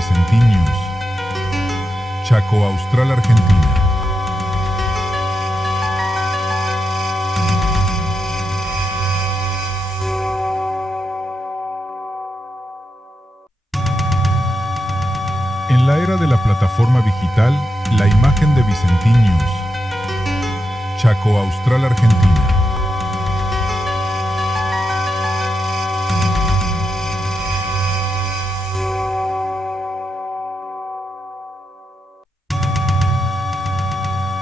Vicentiños, Chaco Austral, Argentina. En la era de la plataforma digital, la imagen de Vicentiños, Chaco Austral, Argentina.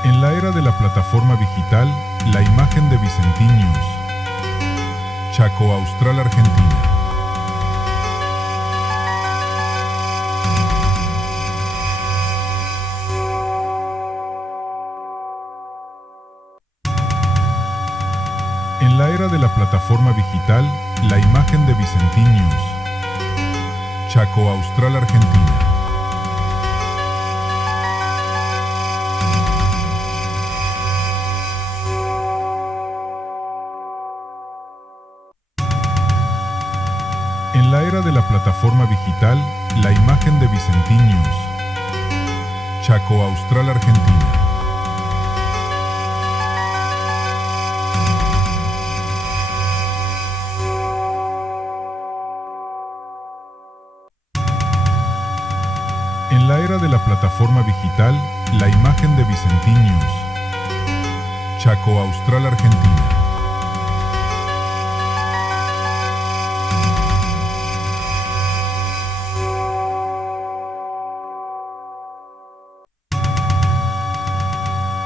En la era de la plataforma digital, la imagen de Vicentiños, Chaco Austral, Argentina. En la era de la plataforma digital, la imagen de Vicentiños, Chaco Austral, Argentina. En la era de la plataforma digital, la imagen de Vicentiños, Chaco Austral, Argentina. En la era de la plataforma digital, la imagen de Vicentiños, Chaco Austral, Argentina.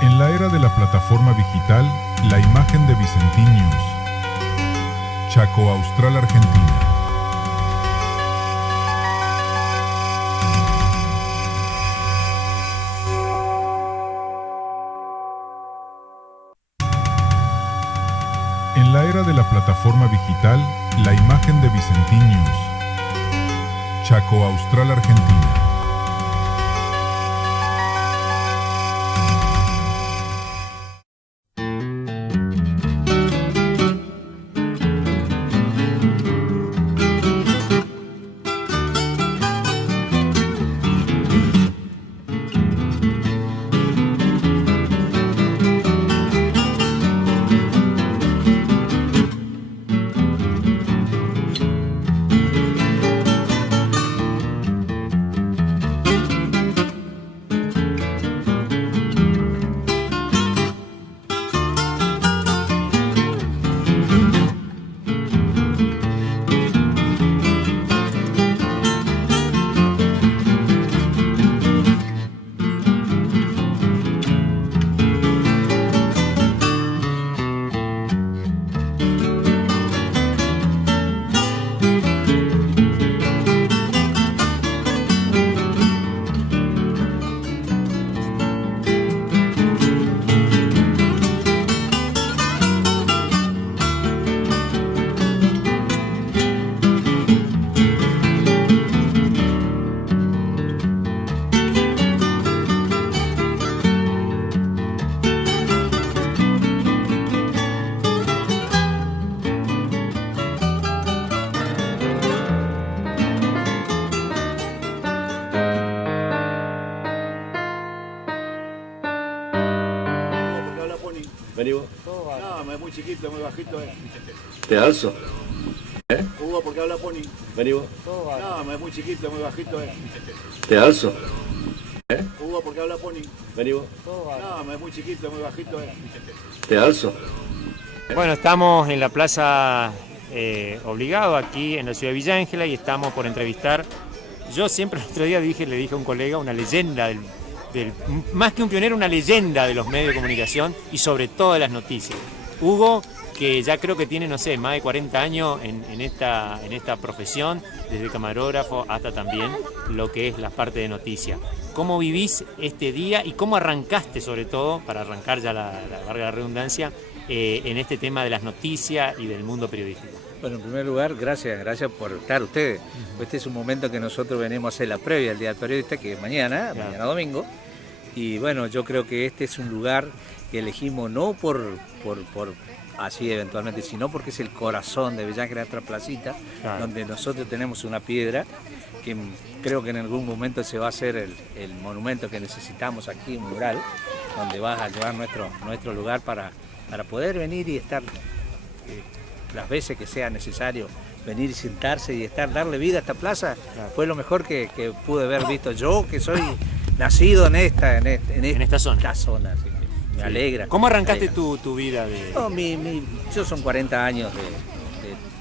En la era de la plataforma digital, la imagen de Vicentiños, Chaco Austral, Argentina. En la era de la plataforma digital, la imagen de Vicentiños, Chaco Austral, Argentina. Vení vos. No, es muy chiquito, muy bajito. ¿Te alzo? Hugo, ¿por qué habla Pony? Vení vos. No, es muy chiquito, muy bajito. ¿Te alzo? Hugo, ¿por qué habla Pony? Vení vos. No, es muy chiquito, muy bajito. ¿Te alzo? Bueno, estamos en la Plaza Obligado, aquí en la ciudad de Villa Ángela, y estamos por entrevistar. Yo siempre el otro día le dije a un colega, una leyenda más que un pionero, una leyenda de los medios de comunicación y sobre todo de las noticias. Hugo, que ya creo que tiene, no sé, más de 40 años en esta profesión, desde camarógrafo hasta también lo que es la parte de noticias. ¿Cómo vivís este día y cómo arrancaste, sobre todo, para arrancar ya la larga redundancia, en este tema de las noticias y del mundo periodístico? Bueno, en primer lugar, gracias por estar ustedes. Este es un momento que nosotros venimos a hacer la previa al Día del Periodista, que es mañana domingo. Y bueno, yo creo que este es un lugar que elegimos no por así eventualmente, sino porque es el corazón de Villa Ángel, nuestra placita, Claro. donde nosotros tenemos una piedra que creo que en algún momento se va a hacer el monumento que necesitamos aquí, un mural, donde vas a llevar nuestro lugar para poder venir y estar las veces que sea necesario, venir y sentarse y darle vida a esta plaza. Claro. Fue lo mejor que pude haber visto yo, que soy nacido en esta zona. Así que me alegra. ¿Cómo arrancaste Me tu vida de...? alegra. No, yo son 40 años de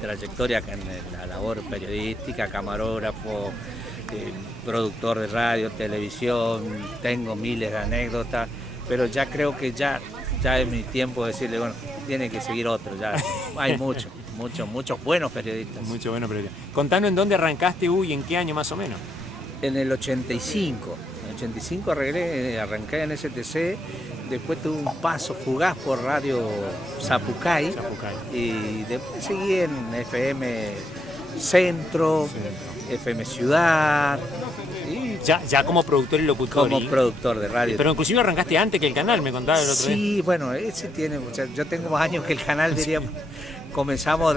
trayectoria acá en la labor periodística, camarógrafo, productor de radio, televisión, tengo miles de anécdotas, pero ya creo que ya es mi tiempo de decirle, bueno, tiene que seguir otro, ya hay muchos buenos periodistas. Mucho bueno, pero contanos en dónde arrancaste y en qué año más o menos. En el 85. En el 85 arranqué en STC, después tuve un paso fugaz por Radio Zapucay, y después seguí en FM Centro, FM Ciudad, y Ya como productor y locutor. como productor de radio. Pero inclusive arrancaste antes que el canal, me contaba el otro día. Sí, bueno, ese tiene, o sea, yo tengo más años que el canal, diríamos. Comenzamos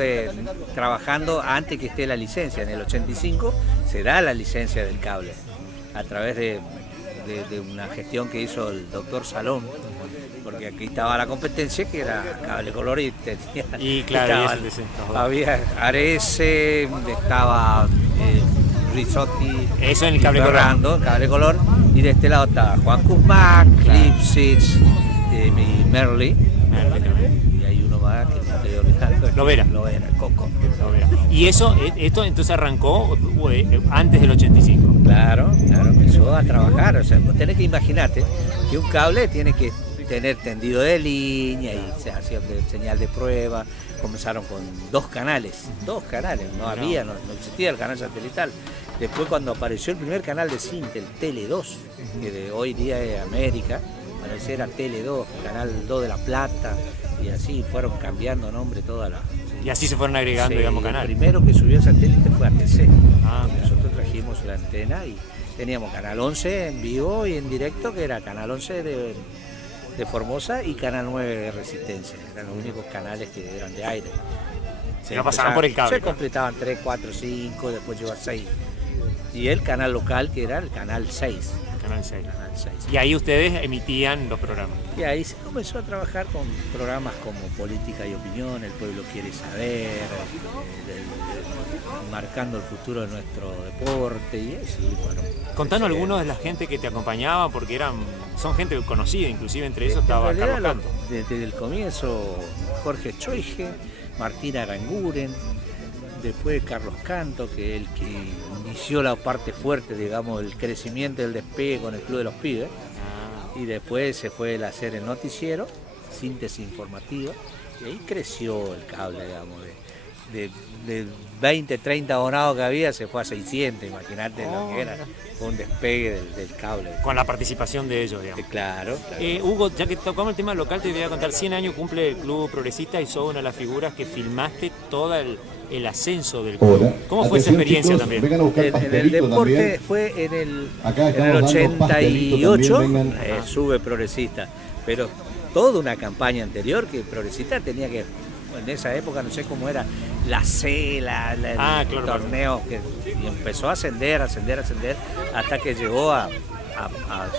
trabajando antes que esté la licencia. En el 85 se da la licencia del cable a través de una gestión que hizo el doctor Salón, porque aquí estaba la competencia que era Cable Color y tenía, Y claro, había Arese, estaba Rizotti, eso en el Cable Color. Fernando, Cable Color, y de este lado estaba Juan Kuzmac, Lipsitz, y Merly. Y hay uno más que no estoy olvidando. Lovera, Coco. ¿Y esto entonces arrancó antes del 85? Claro, empezó a trabajar. O sea, vos tenés que imaginarte que un cable tiene que tener tendido de línea y se hacía señal de prueba. Comenzaron con dos canales, no existía el canal satelital. Después, cuando apareció el primer canal de Cinta, el Tele 2, que de hoy día es América, parece era Tele 2, Canal 2 de La Plata, y así fueron cambiando nombre toda la... Y así se fueron agregando, digamos, canales. El primero que subió el satélite fue ATC. Ah, Y nosotros trajimos la antena y teníamos Canal 11 en vivo y en directo, que era Canal 11 de Formosa y Canal 9 de Resistencia. Eran los únicos canales que eran de aire. No pasaban por el cable. Se completaban 3, 4, 5, después llegó a 6. Y el canal local, que era el Canal 6. Canal 6. Canal 6. Y ahí ustedes emitían los programas. Y ahí se comenzó a trabajar con programas como Política y Opinión, El Pueblo Quiere Saber, marcando el futuro de nuestro deporte y así, bueno. Contanos algunos de la gente que te acompañaba, porque son gente conocida, inclusive entre esos estaba En Carlos realidad, Canto. desde el comienzo, Jorge Choige, Martín Aranguren, después Carlos Canto, que es el que inició la parte fuerte, digamos, el crecimiento del despegue con el Club de los Pibes. Y después se fue a hacer el noticiero, síntesis informativa, y ahí creció el cable, digamos, de 20, 30 abonados que había, se fue a 600, imagínate lo que era, fue un despegue del cable. Con la participación de ellos, digamos. Claro. Hugo, ya que tocamos el tema local, te voy a contar, 100 años cumple el Club Progresista y sos una de las figuras que filmaste todo el ascenso del club. ¿Cómo fue esa experiencia también? En el deporte fue en el 88, sube Progresista, pero toda una campaña anterior que Progresista tenía que, en esa época no sé cómo era, la C, el torneo, y empezó a ascender, hasta que llegó a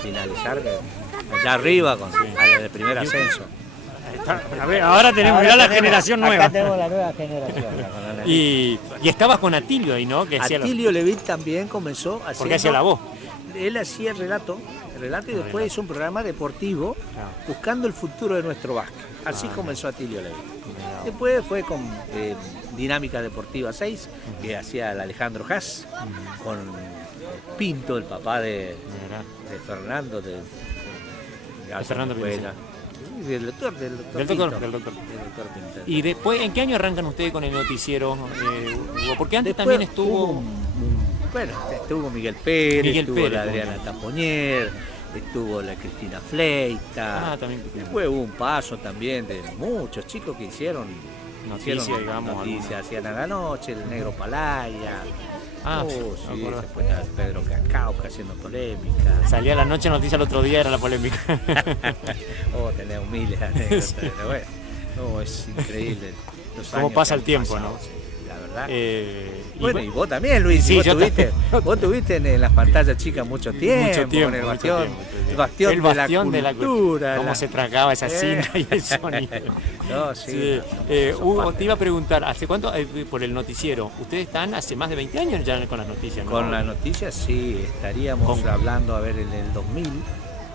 finalizar allá arriba con el primer ascenso. A ver, ahora tenemos, mirá la generación nueva. Acá tenemos la nueva generación. Y estabas con Atilio ahí, ¿no? Que Atilio Levit también comenzó haciendo... Porque hacía la voz. Él hacía el relato y después hizo un programa deportivo buscando el futuro de nuestro básquet. Así comenzó Atilio Levit. Después fue con Dinámica Deportiva 6, que hacía el Alejandro Haas, con Pinto, el papá de Fernando, de Fernando Pinto. Del doctor Pinto. Y después, ¿en qué año arrancan ustedes con el noticiero, Hugo? Porque antes después también estuvo... estuvo Miguel Pérez, estuvo la Pérez, Adriana Tapoñer, estuvo la Cristina Fleita. También. Después hubo un paso también de muchos chicos que hicieron noticias, hacían a la noche, el Negro Palaya. Sí, después estaba Pedro Cacauca haciendo polémica. Salía a la noche noticia, el otro día era la polémica. Tenemos miles de anécdotas, pero bueno. No, es increíble. Los Cómo años pasa que el tiempo, han pasado, ¿no? sí, la verdad. Bueno, Y vos también, Luis. Sí, vos, yo tuviste en las pantallas chicas mucho tiempo, con el mucho bastión, tiempo. el bastión, El bastión de la cultura. Cómo se tragaba esa cinta y el sonido. No, sí. Sí. Hugo, te iba a preguntar, ¿hace cuánto, por el noticiero, ustedes están hace más de 20 años ya con las noticias, ¿no? Con las noticias sí, estaríamos hablando, a ver, en el 2000.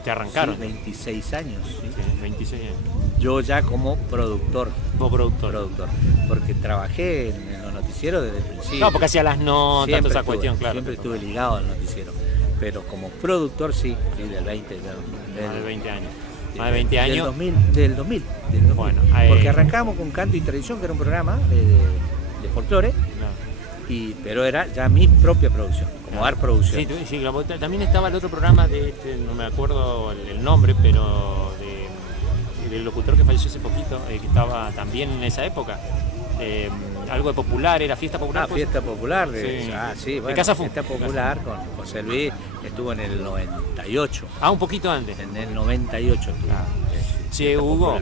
Que arrancaron. Sí, 26 años. Sí. Sí, 26 años. Yo ya como productor. Como productor. Porque trabajé en los noticieros desde el principio. No, porque hacía las notas, toda Siempre esa cuestión, claro. Siempre estuve ligado al noticiero. Pero como productor sí, del 20. Más de 20 años. Más de 20 años. Del 2000. Bueno, porque arrancamos con Canto y Tradición, que era un programa de folclore. No. Pero era ya mi propia producción, como Ar Producción. Sí, también estaba el otro programa de no me acuerdo el nombre, pero del locutor que falleció hace poquito, que estaba también en esa época. Algo de popular, era Fiesta Popular. Fiesta Popular, sí, bueno, de Casa Fu. Fiesta Popular con José Luis, estuvo en el 98. Un poquito antes. En el 98 estuvo. Sí, Hugo,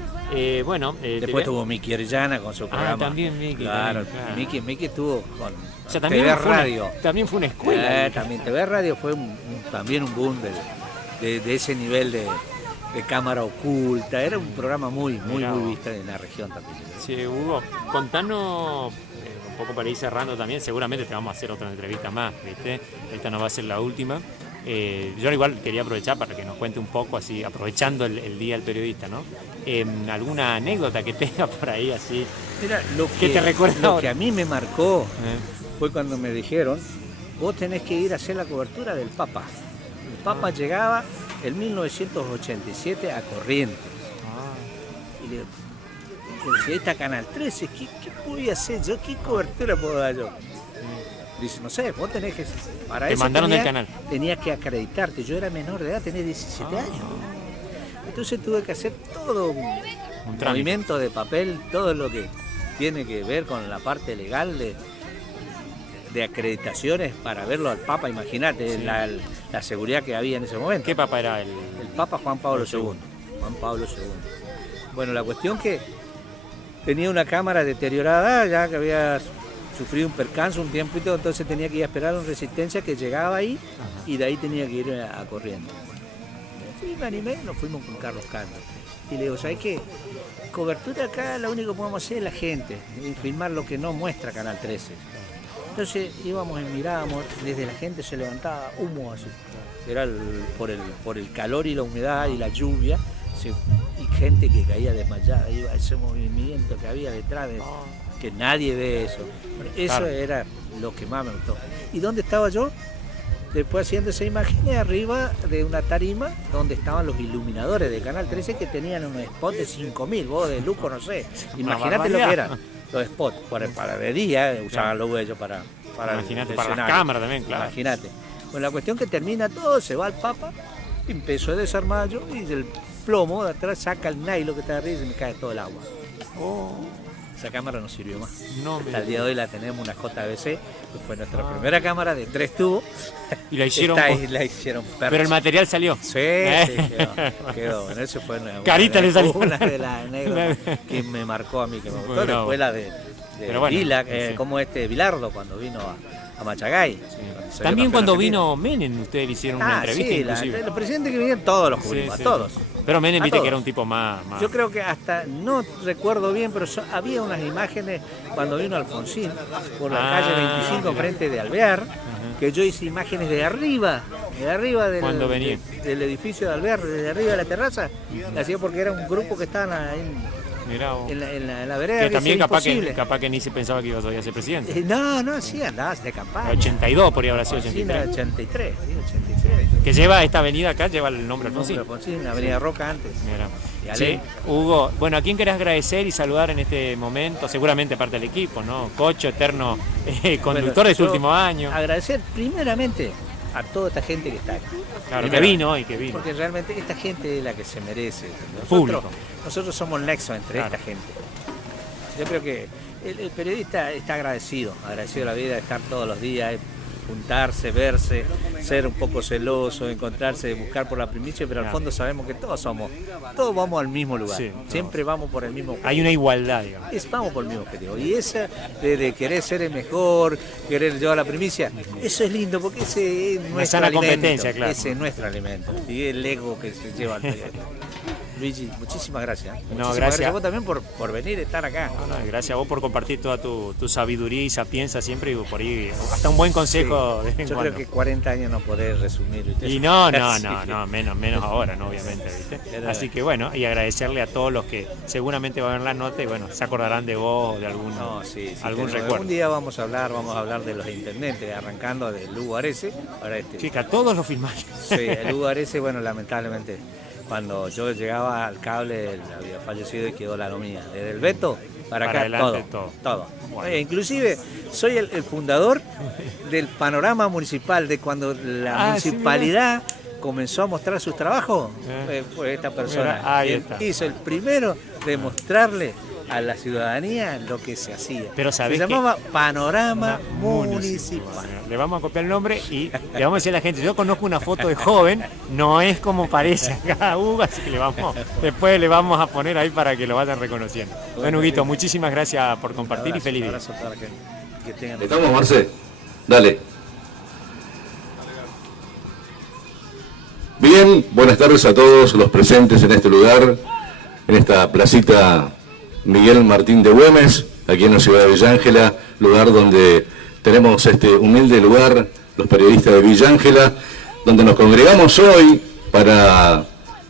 bueno... Después tuvo Miki Orellana con su programa. También Miki. Claro, claro. Miki estuvo con también TV Radio. También fue una escuela. También TV Radio fue también un boom de ese nivel de cámara oculta. Era un programa muy visto en la región también. Sí, Hugo, contanos, un poco para ir cerrando también, seguramente te vamos a hacer otra entrevista más, ¿viste? Esta no va a ser la última. Yo igual quería aprovechar para que nos cuente un poco, así, aprovechando el Día del Periodista, ¿no? ¿Alguna anécdota que tenga por ahí, así? Mira, que te recuerda lo que a mí me marcó fue cuando me dijeron, vos tenés que ir a hacer la cobertura del Papa. El Papa llegaba en 1987 a Corrientes. Y le digo, si ahí está Canal 13, ¿qué voy a hacer yo? ¿Qué cobertura puedo dar yo? Dice, no sé, vos tenés que... Para eso mandaron del canal. Tenías que acreditarte. Yo era menor de edad, tenía 17 años. Entonces tuve que hacer todo un movimiento de papel, todo lo que tiene que ver con la parte legal de acreditaciones para verlo al Papa. Imagínate la seguridad que había en ese momento. ¿Qué Papa era el Papa Juan Pablo II. Juan Pablo II. Bueno, la cuestión que tenía una cámara deteriorada, ya que había sufrido un percance un tiempito, entonces tenía que ir a esperar a una Resistencia que llegaba ahí. Ajá. Y de ahí tenía que ir a Corrientes. Me animé, nos fuimos con Carlos Canto. Y le digo, ¿sabes qué? Cobertura acá, lo único que podemos hacer es la gente, y filmar lo que no muestra Canal 13. Entonces íbamos y mirábamos, desde la gente se levantaba humo así. Era por el calor y la humedad y la lluvia, y gente que caía desmayada, iba ese movimiento que había detrás, que nadie ve eso. Eso era lo que más me gustó. ¿Y dónde estaba yo? Después haciendo esa imagen arriba de una tarima donde estaban los iluminadores de Canal 13 que tenían unos spots de 5.000, vos de Luco, no sé. Imagínate lo que eran los spots. Para de día usaban los huellos para imagínate, para las cámaras también, claro. Imagínate. Bueno, la cuestión que termina todo, se va el Papa, empezó a desarmar yo y del plomo de atrás saca el nylon que está arriba y se me cae todo el agua. Esa cámara no sirvió más. Hasta el día de hoy la tenemos, una JVC, que fue nuestra primera cámara de 3 tubos. Y la hicieron. La hicieron perros. Pero el material salió. Sí, quedó. Bueno, eso fue Carita le salió. Una de las anécdotas que me marcó a mí, que me gustó. Bueno, después la de Vila, como Bilardo cuando vino a Machagay. Sí. También cuando vino Menem, ustedes le hicieron una entrevista. Sí, los presidentes que vinieron todos los cubrimos, todos. Pero Menem, viste que era un tipo más... Yo creo que hasta, no recuerdo bien, pero había unas imágenes cuando vino Alfonsín por la calle 25 frente de Alvear, que yo hice imágenes de arriba del edificio de Alvear, desde arriba de la terraza. La hacía porque era un grupo que estaban ahí en la vereda. Que también capaz que ni se pensaba que iba a ser presidente. No, sí, andabas de campaña. 82 por ahí habrá sido 83. 83. Que lleva esta avenida acá, lleva el nombre Alfonsín. La avenida Roca antes. Mira. Sí, Hugo, bueno, ¿a quién querés agradecer y saludar en este momento? Seguramente parte del equipo, ¿no? Cocho, eterno conductor de este último año. Agradecer primeramente a toda esta gente que está aquí. Claro, que vino. Porque realmente esta gente es la que se merece. Nosotros somos el nexo entre esta gente. Yo creo que el periodista está agradecido a la vida de estar todos los días. juntarse, verse, ser un poco celoso, encontrarse, buscar por la primicia, pero al fondo sabemos que todos vamos al mismo lugar, Sí, siempre vamos por el mismo objetivo. Hay una igualdad, digamos. Vamos por el mismo objetivo. Y esa de querer ser el mejor, querer llevar la primicia, eso es lindo porque ese es nuestro sana alimento. competencia, claro. Ese es nuestro alimento. Y el ego que se lleva al periodista. Luigi, muchísimas gracias. Muchísimas gracias a vos también por venir a estar acá. No, gracias a vos por compartir toda tu sabiduría y sapienza siempre, y por ahí hasta un buen consejo. Sí. Yo creo que 40 años no podés resumir. ¿Viste? Y no, menos ahora, ¿no? Obviamente, ¿viste? Así que bueno, y agradecerle a todos los que seguramente van a ver la nota y bueno, se acordarán de vos o de algún recuerdo. Un día vamos a hablar de los intendentes, arrancando del Lugo Arese. Chica, todos los filmaron. Sí, el Lugo Arese, bueno, lamentablemente, cuando yo llegaba al cable, él había fallecido y quedó la nomía. Desde el Beto para acá, todo. Bueno. Inclusive, soy el fundador del panorama municipal, de cuando la municipalidad comenzó a mostrar sus trabajos, fue esta persona. Hizo el primero de mostrarle a la ciudadanía lo que se hacía. Pero se llamaba Panorama Municipal. Le vamos a copiar el nombre y le vamos a decir a la gente, yo conozco una foto de joven, no es como parece acá Hugo, así que después le vamos a poner ahí para que lo vayan reconociendo. Bueno, Huguito, muchísimas gracias por compartir y feliz día. ¿Estamos, Marce? Dale. Bien, buenas tardes a todos los presentes en este lugar, en esta placita Miguel Martín de Güemes, aquí en la ciudad de Villa Ángela, lugar donde tenemos este humilde lugar, los periodistas de Villa Ángela, donde nos congregamos hoy para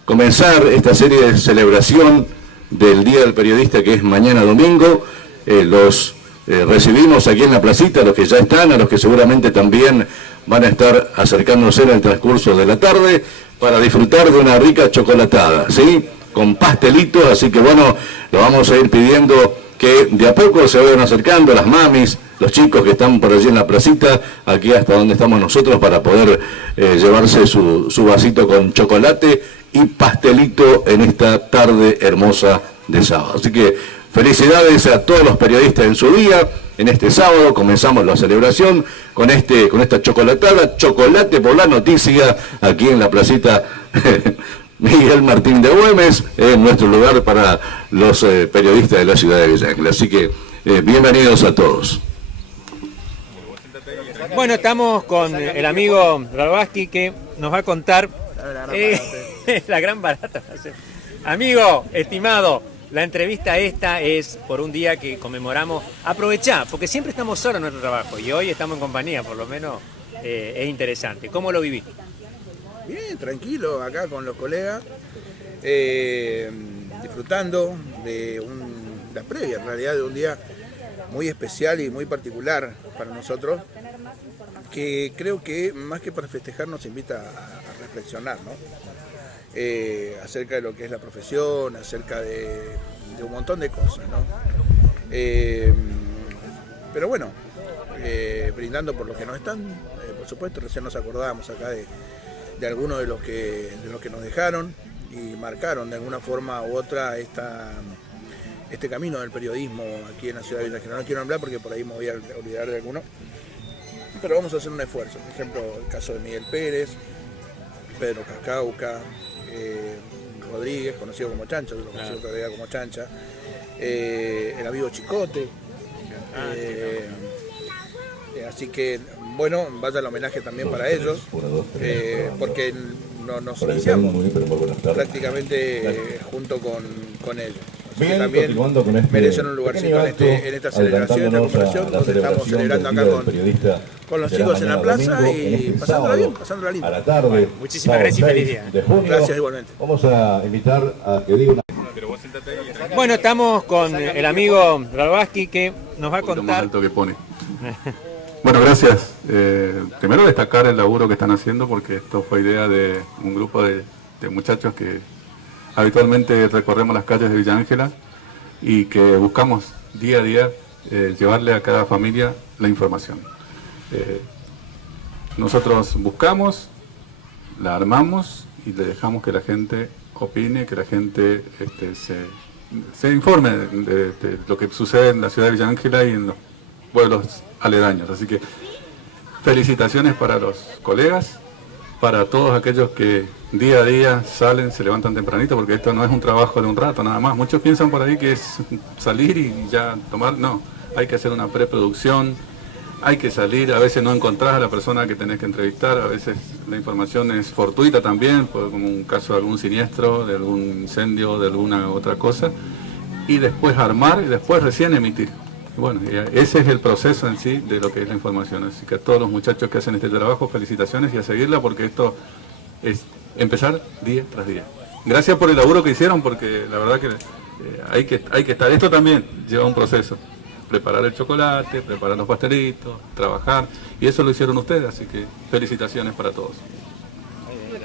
comenzar esta serie de celebración del Día del Periodista, que es mañana domingo. Los recibimos aquí en la placita, a los que ya están, a los que seguramente también van a estar acercándose en el transcurso de la tarde para disfrutar de una rica chocolatada, ¿sí? Con pastelitos, así que bueno, lo vamos a ir pidiendo que de a poco se vayan acercando las mamis, los chicos que están por allí en la placita, aquí hasta donde estamos nosotros, para poder llevarse su vasito con chocolate y pastelito en esta tarde hermosa de sábado. Así que felicidades a todos los periodistas en su día. En este sábado comenzamos la celebración con esta chocolatada, chocolate por la noticia, aquí en la placita Miguel Martín de Güemes, en nuestro lugar para los periodistas de la ciudad de Villa Ángela. Así que bienvenidos a todos. Bueno, estamos con el amigo Rabaski, que nos va a contar la gran barata. Amigo, estimado, la entrevista esta es por un día que conmemoramos. Aprovechá, porque siempre estamos solos en nuestro trabajo y hoy estamos en compañía, por lo menos es interesante. ¿Cómo lo viví? Bien, tranquilo, acá con los colegas, disfrutando de la previa, en realidad, de un día muy especial y muy particular para nosotros, que creo que más que para festejar nos invita a reflexionar, ¿no? Acerca de lo que es la profesión, acerca de un montón de cosas, ¿no? Pero bueno, brindando por los que no están, por supuesto, recién nos acordábamos acá de algunos de los que nos dejaron y marcaron de alguna forma u otra este camino del periodismo aquí en la ciudad de Villa Ángela. No quiero hablar porque por ahí me voy a olvidar de alguno, pero vamos a hacer un esfuerzo. Por ejemplo, el caso de Miguel Pérez, Pedro Cascauca, Rodríguez, conocido como Chancha, yo lo conocido todavía como Chancha, el amigo Chicote. Así que, bueno, vaya el homenaje también para ellos, porque nos iniciamos prácticamente junto con ellos. Así que también merecen un lugarcito en esta celebración, en esta conversación, donde estamos celebrando acá con los chicos en la plaza y pasándola bien, pasándola linda. A la tarde. Muchísimas gracias y feliz día. Gracias igualmente. Vamos a invitar a que diga una... Bueno, estamos con el amigo Rabaski, que nos va a contar. Alto que pone. Bueno, gracias. Primero destacar el laburo que están haciendo, porque esto fue idea de un grupo de muchachos que habitualmente recorremos las calles de Villa Ángela y que buscamos día a día llevarle a cada familia la información. Nosotros buscamos, la armamos y le dejamos que la gente opine, que la gente se informe de lo que sucede en la ciudad de Villa Ángela y en los pueblos aledaños. Así que felicitaciones para los colegas, para todos aquellos que día a día salen, se levantan tempranito, porque esto no es un trabajo de un rato nada más. Muchos piensan por ahí que es salir y ya tomar, no, hay que hacer una preproducción, hay que salir, a veces no encontrás a la persona que tenés que entrevistar, a veces la información es fortuita también, como un caso de algún siniestro, de algún incendio, de alguna otra cosa, y después armar y después recién emitir. Bueno, ese es el proceso en sí de lo que es la información, así que a todos los muchachos que hacen este trabajo, felicitaciones y a seguirla, porque esto es empezar día tras día. Gracias por el laburo que hicieron, porque la verdad que hay que estar, esto también lleva un proceso, preparar el chocolate, preparar los pastelitos, trabajar, y eso lo hicieron ustedes, así que felicitaciones para todos.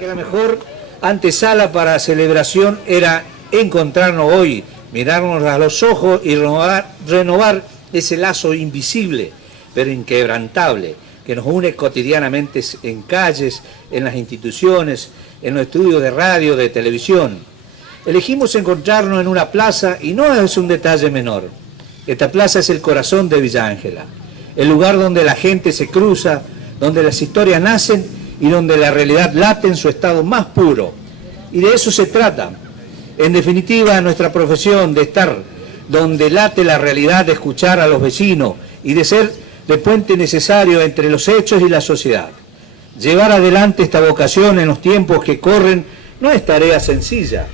Que la mejor antesala para celebración era encontrarnos hoy, mirarnos a los ojos y renovar ese lazo invisible, pero inquebrantable, que nos une cotidianamente en calles, en las instituciones, en los estudios de radio, de televisión. Elegimos encontrarnos en una plaza y no es un detalle menor. Esta plaza es el corazón de Villa Ángela, el lugar donde la gente se cruza, donde las historias nacen y donde la realidad late en su estado más puro. Y de eso se trata. En definitiva, nuestra profesión de estar donde late la realidad, de escuchar a los vecinos y de ser de puente necesario entre los hechos y la sociedad. Llevar adelante esta vocación en los tiempos que corren no es tarea sencilla.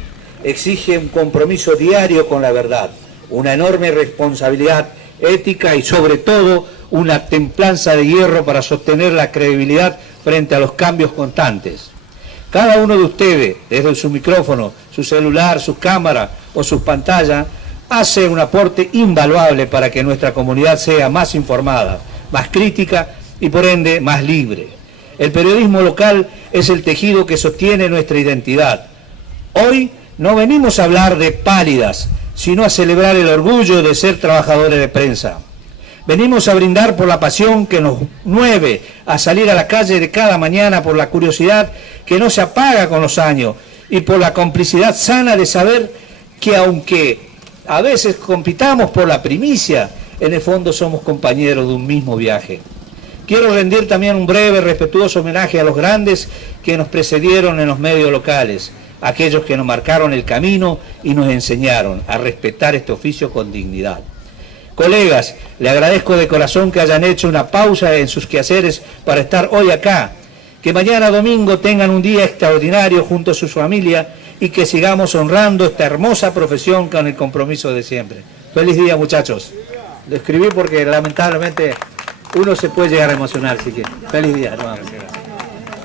Exige un compromiso diario con la verdad, una enorme responsabilidad ética y sobre todo una templanza de hierro para sostener la credibilidad frente a los cambios constantes. Cada uno de ustedes, desde su micrófono, su celular, su cámara o sus pantallas, hace un aporte invaluable para que nuestra comunidad sea más informada, más crítica y por ende más libre. El periodismo local es el tejido que sostiene nuestra identidad. Hoy no venimos a hablar de pálidas, sino a celebrar el orgullo de ser trabajadores de prensa. Venimos a brindar por la pasión que nos mueve a salir a la calle de cada mañana, por la curiosidad que no se apaga con los años y por la complicidad sana de saber que aunque a veces compitamos por la primicia, en el fondo somos compañeros de un mismo viaje. Quiero rendir también un breve, respetuoso homenaje a los grandes que nos precedieron en los medios locales, aquellos que nos marcaron el camino y nos enseñaron a respetar este oficio con dignidad. Colegas, le agradezco de corazón que hayan hecho una pausa en sus quehaceres para estar hoy acá. Que mañana domingo tengan un día extraordinario junto a su familia y que sigamos honrando esta hermosa profesión con el compromiso de siempre. Feliz día, muchachos. Lo escribí porque lamentablemente uno se puede llegar a emocionar, así que feliz día.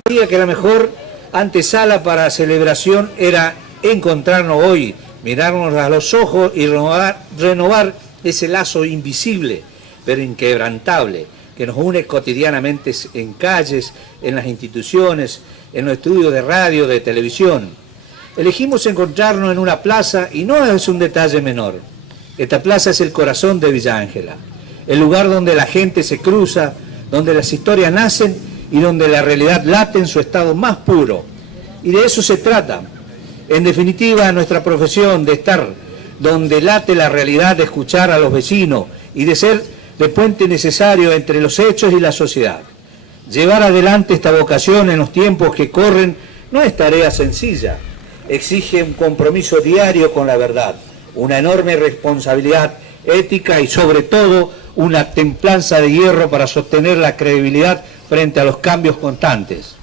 Día que la mejor antesala para celebración era encontrarnos hoy, mirarnos a los ojos y renovar ese lazo invisible, pero inquebrantable, que nos une cotidianamente en calles, en las instituciones, en los estudios de radio, de televisión. Elegimos encontrarnos en una plaza y no es un detalle menor. Esta plaza es el corazón de Villa Ángela, el lugar donde la gente se cruza, donde las historias nacen y donde la realidad late en su estado más puro. Y de eso se trata. En definitiva, nuestra profesión de estar donde late la realidad, de escuchar a los vecinos y de ser de puente necesario entre los hechos y la sociedad. Llevar adelante esta vocación en los tiempos que corren no es tarea sencilla. Exige un compromiso diario con la verdad, una enorme responsabilidad ética y sobre todo una templanza de hierro para sostener la credibilidad frente a los cambios constantes.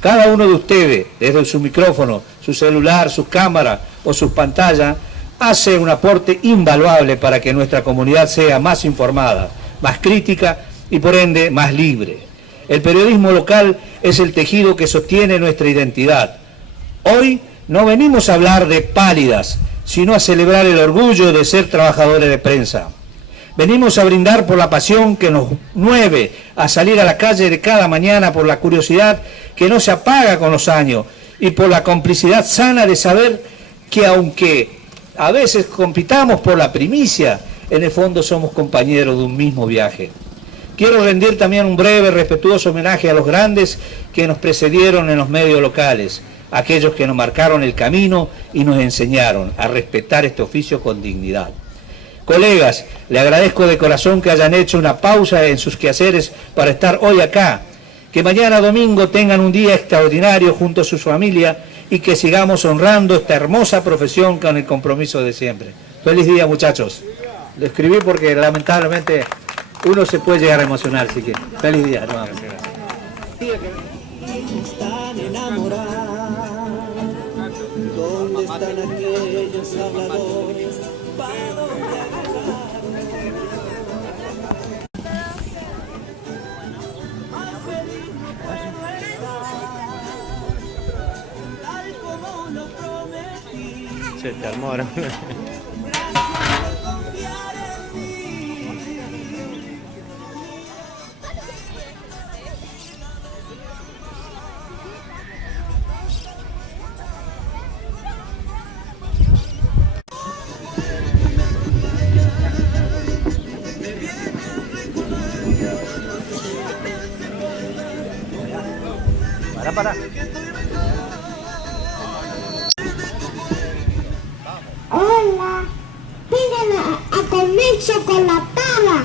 Cada uno de ustedes, desde su micrófono, su celular, su cámara o sus pantallas, hace un aporte invaluable para que nuestra comunidad sea más informada, más crítica y por ende más libre. El periodismo local es el tejido que sostiene nuestra identidad. Hoy no venimos a hablar de pálidas, sino a celebrar el orgullo de ser trabajadores de prensa. Venimos a brindar por la pasión que nos mueve a salir a la calle de cada mañana, por la curiosidad que no se apaga con los años y por la complicidad sana de saber que aunque a veces compitamos por la primicia, en el fondo somos compañeros de un mismo viaje. Quiero rendir también un breve, respetuoso homenaje a los grandes que nos precedieron en los medios locales, aquellos que nos marcaron el camino y nos enseñaron a respetar este oficio con dignidad. Colegas, le agradezco de corazón que hayan hecho una pausa en sus quehaceres para estar hoy acá. Que mañana domingo tengan un día extraordinario junto a su familia y que sigamos honrando esta hermosa profesión con el compromiso de siempre. Feliz día, muchachos. Lo escribí porque lamentablemente uno se puede llegar a emocionar, así que feliz día. Están enamorados, ¿dónde están aquellos habladores? ¿Para dónde agarrar? Más feliz no puedo estar, tal como lo prometí. Se te armaron. Para. Hola, vengan a comer chocolatada.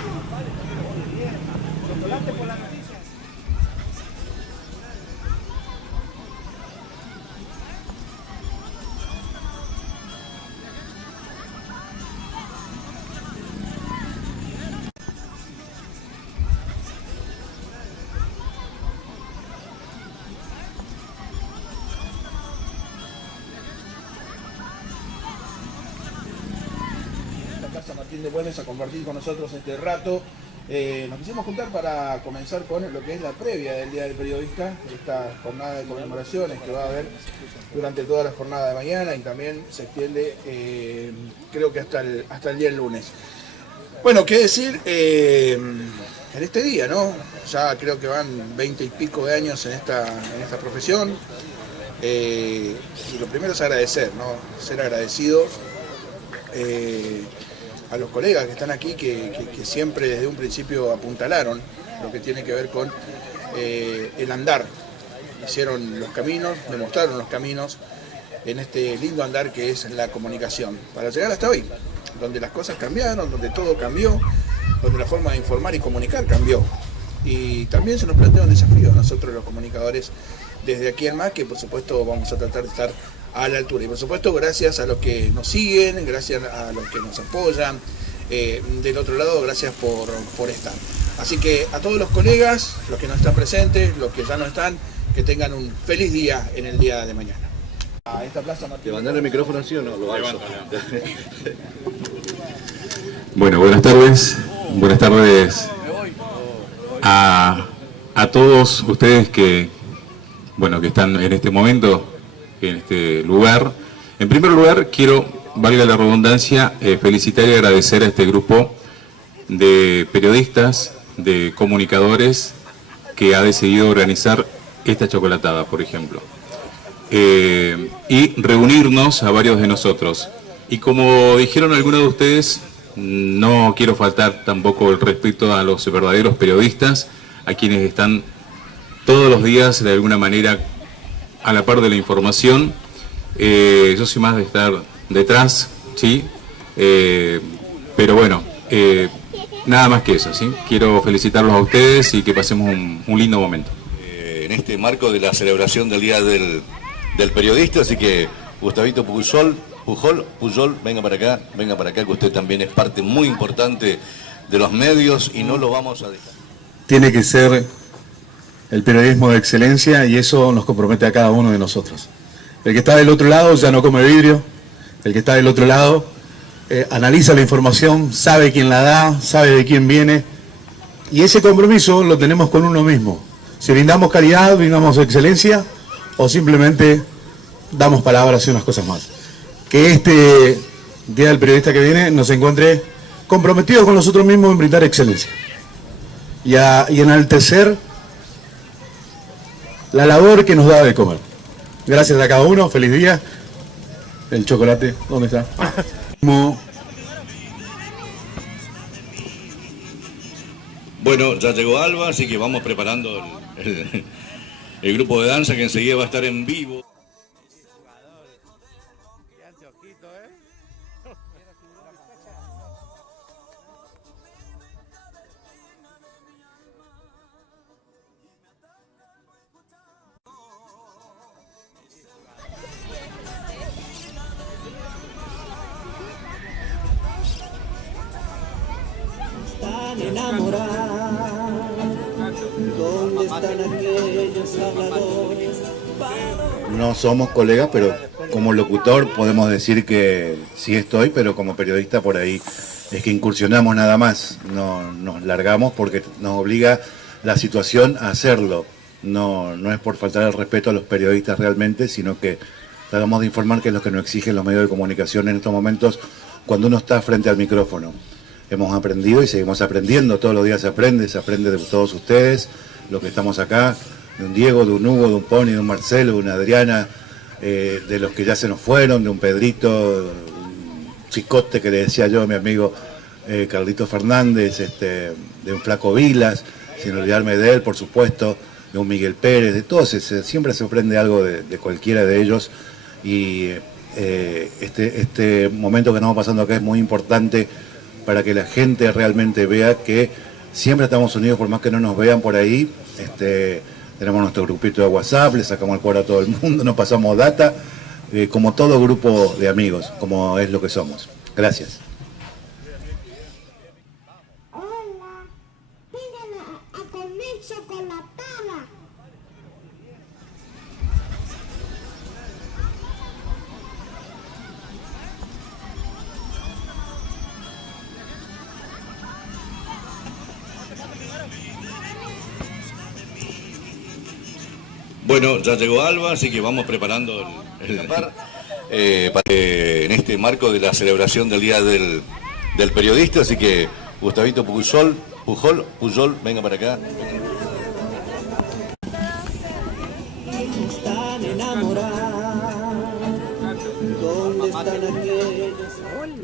Martín de Güemes a compartir con nosotros este rato. Nos quisimos juntar para comenzar con lo que es la previa del Día del Periodista, esta jornada de conmemoraciones que va a haber durante toda la jornada de mañana y también se extiende creo que hasta el día del lunes. Bueno, qué decir en este día, ¿no? Ya creo que van 20 y pico de años en esta profesión. Y lo primero es agradecer, ¿no? Ser agradecidos a los colegas que están aquí, que siempre desde un principio apuntalaron lo que tiene que ver con el andar. Hicieron los caminos, demostraron los caminos en este lindo andar que es la comunicación, para llegar hasta hoy, donde las cosas cambiaron, donde todo cambió, donde la forma de informar y comunicar cambió. Y también se nos plantea un desafío a nosotros los comunicadores desde aquí en más, que por supuesto vamos a tratar de estar a la altura. Y por supuesto gracias a los que nos siguen, gracias a los que nos apoyan, del otro lado gracias por estar. Así que a todos los colegas, los que no están presentes, los que ya no están, que tengan un feliz día en el día de mañana. A esta plaza Martín. ¿Levantar el micrófono así o no? Lo alzo. Bueno, buenas tardes. Buenas tardes a todos ustedes que están en este momento, en este lugar. En primer lugar, quiero, valga la redundancia, felicitar y agradecer a este grupo de periodistas, de comunicadores, que ha decidido organizar esta chocolatada, por ejemplo. Y reunirnos a varios de nosotros. Y como dijeron algunos de ustedes, no quiero faltar tampoco el respeto a los verdaderos periodistas, a quienes están todos los días de alguna manera a la par de la información. Yo soy más de estar detrás, ¿sí? Pero bueno, nada más que eso, ¿sí? Quiero felicitarlos a ustedes y que pasemos un lindo momento. En este marco de la celebración del Día del Periodista, así que Gustavito Pujol, venga para acá, que usted también es parte muy importante de los medios y no lo vamos a dejar. Tiene que ser el periodismo de excelencia y eso nos compromete a cada uno de nosotros. El que está del otro lado ya no come vidrio, el que está del otro lado analiza la información, sabe quién la da, sabe de quién viene y ese compromiso lo tenemos con uno mismo. Si brindamos calidad, brindamos excelencia o simplemente damos palabras y unas cosas más. Que este Día del Periodista que viene nos encuentre comprometidos con nosotros mismos en brindar excelencia y enaltecer la labor que nos da de comer. Gracias a cada uno, feliz día. El chocolate, ¿dónde está? Bueno, ya llegó Alba, así que vamos preparando el grupo de danza que enseguida va a estar en vivo. enamorar. ¿Dónde están aquellos habladores? No somos colegas, pero como locutor podemos decir que sí estoy, pero como periodista por ahí es que incursionamos nada más, no nos largamos porque nos obliga la situación a hacerlo. No es por faltar el respeto a los periodistas realmente, sino que tratamos de informar que es lo que nos exigen los medios de comunicación en estos momentos cuando uno está frente al micrófono. Hemos aprendido y seguimos aprendiendo, todos los días se aprende de todos ustedes, los que estamos acá, de un Diego, de un Hugo, de un Pony, de un Marcelo, de una Adriana, de los que ya se nos fueron, de un Pedrito, un Chicote que le decía yo a mi amigo Carlito Fernández, de un Flaco Vilas, sin olvidarme de él, por supuesto, de un Miguel Pérez, de todos, siempre se aprende algo de cualquiera de ellos y este momento que estamos pasando acá es muy importante para que la gente realmente vea que siempre estamos unidos, por más que no nos vean por ahí. Tenemos nuestro grupito de WhatsApp, le sacamos el cuadro a todo el mundo, nos pasamos data, como todo grupo de amigos, como es lo que somos. Gracias. Hola, vengan a comer chocolatada. Bueno, ya llegó Alba, así que vamos preparando en este marco de la celebración del Día del Periodista, así que Gustavito Pujol, venga para acá. Están enamorados. ¿Dónde están aquellos?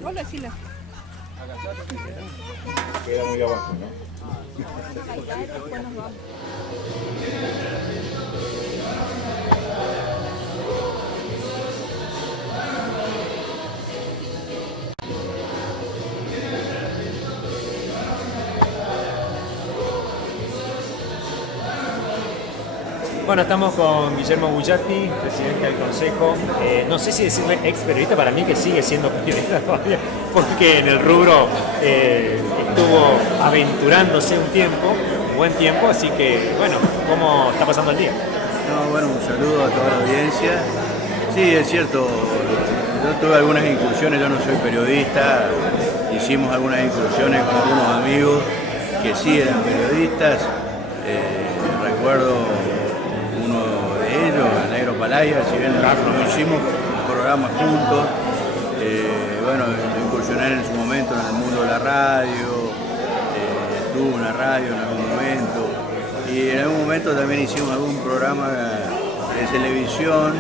Hola, Sila. Queda muy abajo, ¿no? Bueno, estamos con Guillermo Bullati, presidente del Consejo. No sé si decirle ex periodista, para mí que sigue siendo periodista todavía, porque en el rubro estuvo aventurándose un buen tiempo, así que bueno, ¿cómo está pasando el día? No, bueno, un saludo a toda la audiencia. Sí, es cierto, yo tuve algunas incursiones, yo no soy periodista, hicimos algunas incursiones con algunos amigos que sí eran periodistas. Recuerdo uno de ellos, el Negro Palaya, si bien nosotros hicimos programas juntos, bueno, incursioné en su momento en el mundo de la radio, tuve una radio en algún momento, y en algún momento también hicimos algún programa de televisión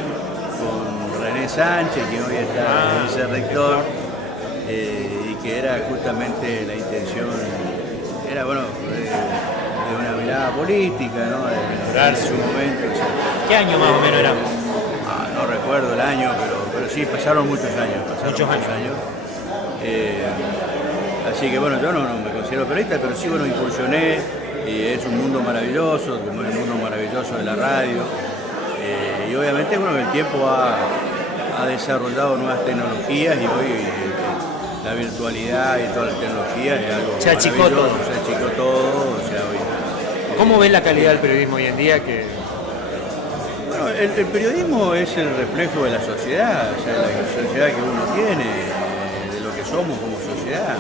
con René Sánchez, que hoy está vicerrector, y que era justamente la intención, era bueno, de una mirada política, ¿no? En su momento. O sea, ¿qué año más o menos era? No recuerdo el año, pero sí, pasaron muchos años. Así que bueno, yo no me considero periodista, pero sí, bueno, incursioné, y es un mundo maravilloso, como es el mundo maravilloso de la radio. Y obviamente, bueno, el tiempo ha desarrollado nuevas tecnologías y hoy la virtualidad y todas las tecnologías es algo se achicó todo. Se achicó todo, o sea, hoy, ¿cómo ves la calidad del periodismo hoy en día? Bueno, el periodismo es el reflejo de la sociedad, o sea, la sociedad que uno tiene, de lo que somos como sociedad.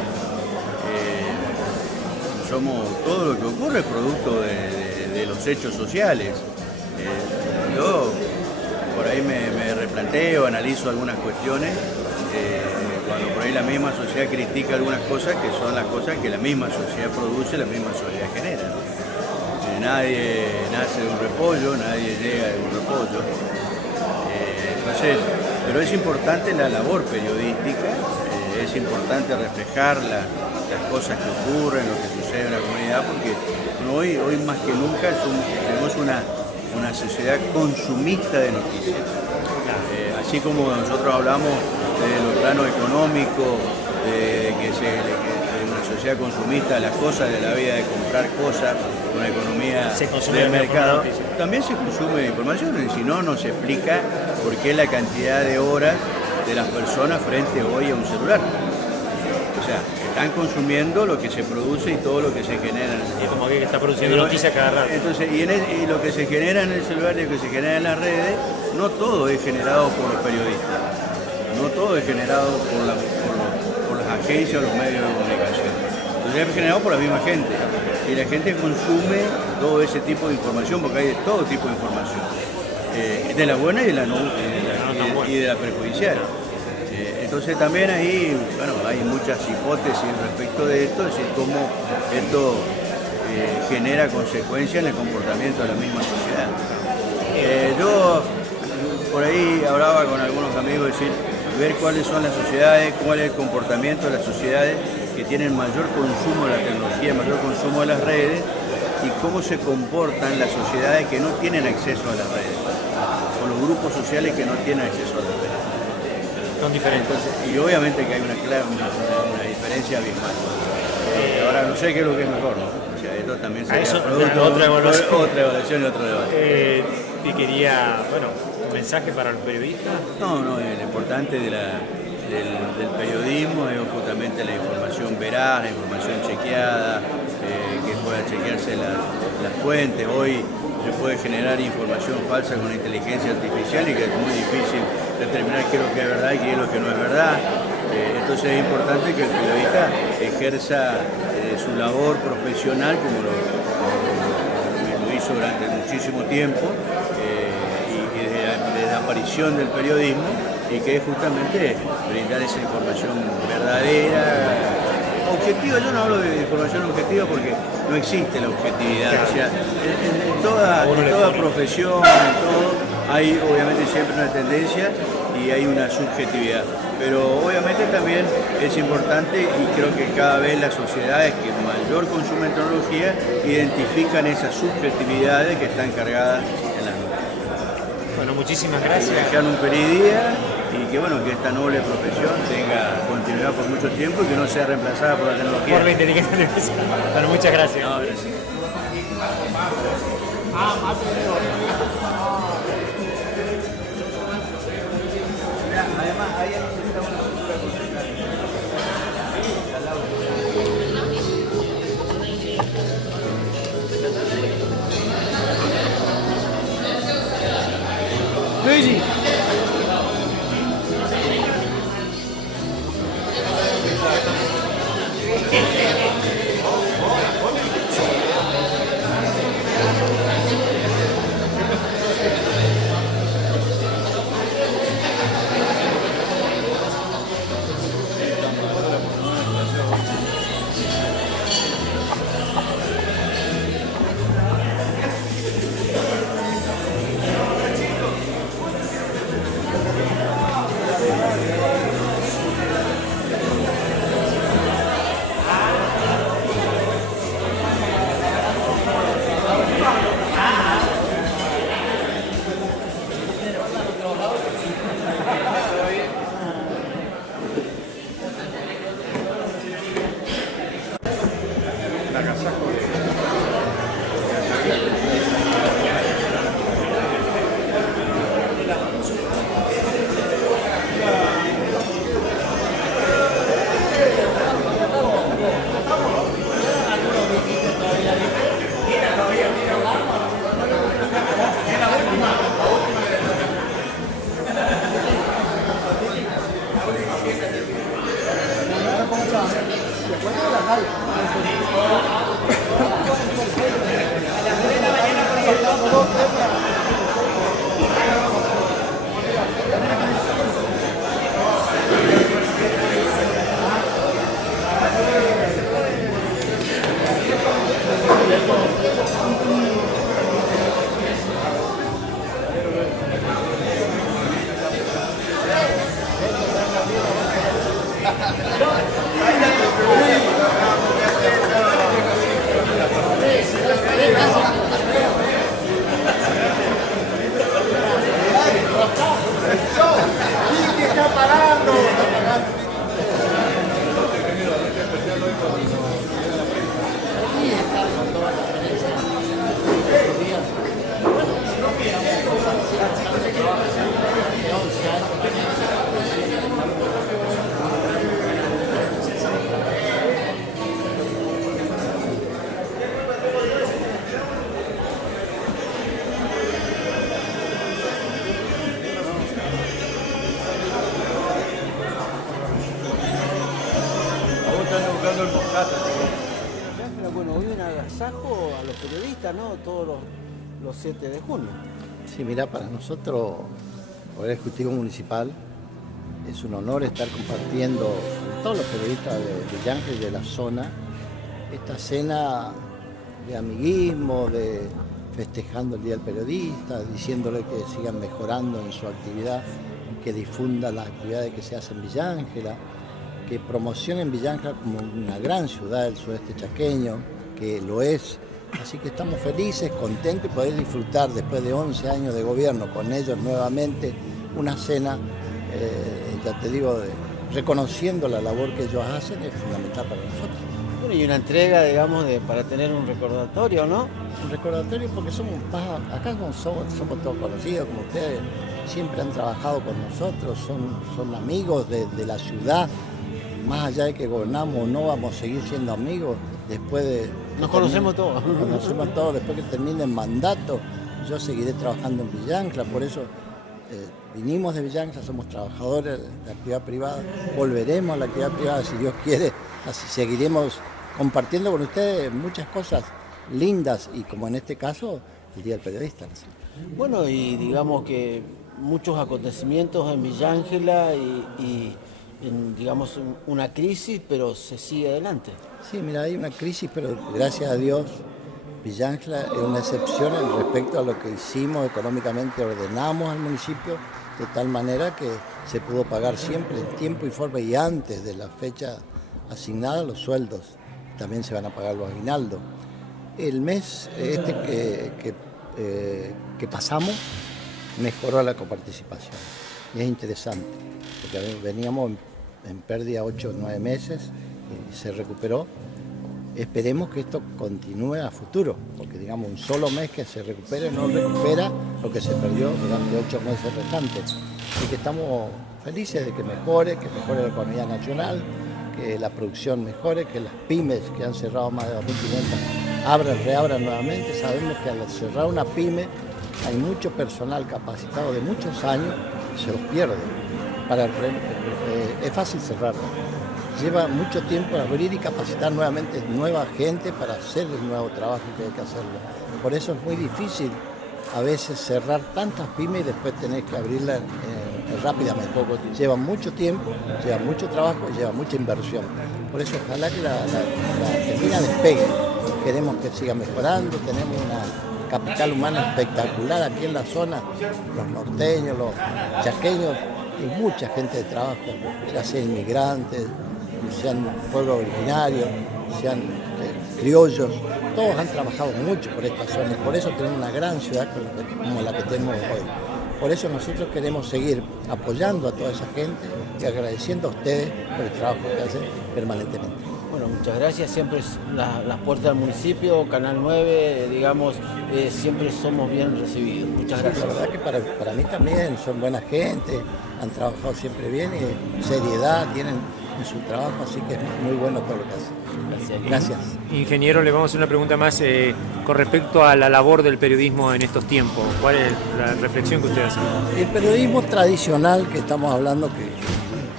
Somos todo lo que ocurre es producto de los hechos sociales. Yo por ahí me replanteo, analizo algunas cuestiones, cuando por ahí la misma sociedad critica algunas cosas que son las cosas que la misma sociedad produce, la misma sociedad genera, ¿no? Nadie nace de un repollo, nadie llega de un repollo. Entonces, pero es importante la labor periodística, es importante reflejar las cosas que ocurren, lo que sucede en la comunidad, porque hoy más que nunca tenemos una sociedad consumista de noticias. Así como nosotros hablamos de los planos económicos, de que en una sociedad consumista las cosas de la vida, de comprar cosas, una economía del mercado, también se consume información, y si no, no se explica por qué la cantidad de horas de las personas frente hoy a un celular. O sea, están consumiendo lo que se produce y todo lo que se genera. Y como que está produciendo noticias cada rato. Entonces, y lo que se genera en el celular y lo que se genera en las redes, no todo es generado por los periodistas, no todo es generado por las agencias o los medios de comunicación. Entonces es generado por la misma gente. Y la gente consume todo ese tipo de información, porque hay de todo tipo de información. De la buena y de la no, y de la perjudicial. Entonces también ahí, bueno, hay muchas hipótesis respecto de esto, es decir, cómo esto genera consecuencias en el comportamiento de la misma sociedad. Yo por ahí hablaba con algunos amigos, es decir, ver cuáles son las sociedades, cuál es el comportamiento de las sociedades que tienen mayor consumo de la tecnología, mayor consumo de las redes, y cómo se comportan las sociedades que no tienen acceso a las redes, o los grupos sociales que no tienen acceso a las redes. Son diferentes. Entonces, y obviamente que hay una diferencia abismal. Ahora no sé qué es lo que es mejor, ¿no? O sea, esto también sería otra evaluación y otro debate. Y quería, bueno, un mensaje para los periodistas. No, lo importante del periodismo es justamente la información veraz, la información chequeada, que pueda chequearse las fuentes. Hoy se puede generar información falsa con inteligencia artificial y que es muy difícil determinar qué es lo que es verdad y qué es lo que no es verdad. Entonces es importante que el periodista ejerza su labor profesional como lo hizo durante muchísimo tiempo y desde la aparición del periodismo, y que es justamente brindar esa información verdadera, objetiva. Yo no hablo de información objetiva porque no existe la objetividad. O sea, en toda profesión, en todo, hay obviamente siempre una tendencia y hay una subjetividad. Pero obviamente también es importante, y creo que cada vez las sociedades que mayor consumen tecnología identifican esas subjetividades que están cargadas en las nubes. Bueno, muchísimas gracias. Desean un feliz día y que bueno, que esta noble profesión tenga continuidad por mucho tiempo y que no sea reemplazada por la tecnología. Por la inteligencia artificial. Bueno, muchas gracias. No, gracias. Además, ahí necesitamos una cultura cultural. Luigi. Bueno, hoy un agasajo a los periodistas, ¿no? Todos los 7 de junio. Sí, mira, para nosotros, por el Ejecutivo Municipal, es un honor estar compartiendo con todos los periodistas de Villa Ángel y de la zona esta cena de amiguismo, de festejando el Día del Periodista, diciéndole que sigan mejorando en su actividad, que difundan las actividades que se hacen en Villa Ángela, que promocionen Villa Ángela como una gran ciudad del sudeste chaqueño, que lo es. Así que estamos felices, contentos de poder disfrutar después de 11 años de gobierno con ellos nuevamente una cena, ya te digo, reconociendo la labor que ellos hacen, es fundamental para nosotros. Bueno, y una entrega, digamos, para tener un recordatorio, ¿no? Un recordatorio porque acá somos todos conocidos, como ustedes, siempre han trabajado con nosotros, son amigos de la ciudad. Más allá de que gobernamos o no, vamos a seguir siendo amigos después de... Nos conocemos todos. Nos conocemos todos, después que termine el mandato, yo seguiré trabajando en Villa Ángela, por eso vinimos de Villa Ángela, somos trabajadores de la actividad privada, volveremos a la actividad privada si Dios quiere, así seguiremos compartiendo con ustedes muchas cosas lindas y como en este caso, el Día del Periodista. Bueno, y digamos que muchos acontecimientos en Villa Ángela y digamos, una crisis, pero se sigue adelante. Sí, mira, hay una crisis, pero gracias a Dios, Villa Ángela es una excepción respecto a lo que hicimos económicamente, ordenamos al municipio de tal manera que se pudo pagar siempre en tiempo y forma y antes de la fecha asignada los sueldos. También se van a pagar los aguinaldos. El mes que pasamos mejoró la coparticipación y es interesante, porque veníamos en pérdida 8 o 9 meses y se recuperó. Esperemos que esto continúe a futuro, porque digamos un solo mes que se recupere no recupera lo que se perdió durante 8 meses restantes. Así que estamos felices de que mejore la economía nacional, que la producción mejore, que las pymes que han cerrado más de 2.500 reabran nuevamente. Sabemos que al cerrar una pyme hay mucho personal capacitado de muchos años y se los pierde. Es fácil cerrarla. Lleva mucho tiempo abrir y capacitar nuevamente nueva gente para hacer el nuevo trabajo que hay que hacerlo. Por eso es muy difícil a veces cerrar tantas pymes y después tener que abrirlas rápidamente. Lleva mucho tiempo, lleva mucho trabajo y lleva mucha inversión. Por eso ojalá que la Argentina despegue. Queremos que siga mejorando, tenemos una capital humana espectacular aquí en la zona, los norteños, los chaqueños, y mucha gente de trabajo, ya sean inmigrantes, sean pueblos originarios, sean criollos, todos han trabajado mucho por esta zona y por eso tenemos una gran ciudad como la que tenemos hoy. Por eso nosotros queremos seguir apoyando a toda esa gente y agradeciendo a ustedes por el trabajo que hacen permanentemente. Bueno, muchas gracias. Siempre las puertas del municipio, Canal 9, digamos, siempre somos bien recibidos. Muchas gracias. La verdad que para mí también son buena gente, han trabajado siempre bien y seriedad tienen en su trabajo, así que es muy bueno todo lo que hacen. Gracias. Ingeniero, le vamos a hacer una pregunta más con respecto a la labor del periodismo en estos tiempos. ¿Cuál es la reflexión que usted hace? El periodismo tradicional que estamos hablando, que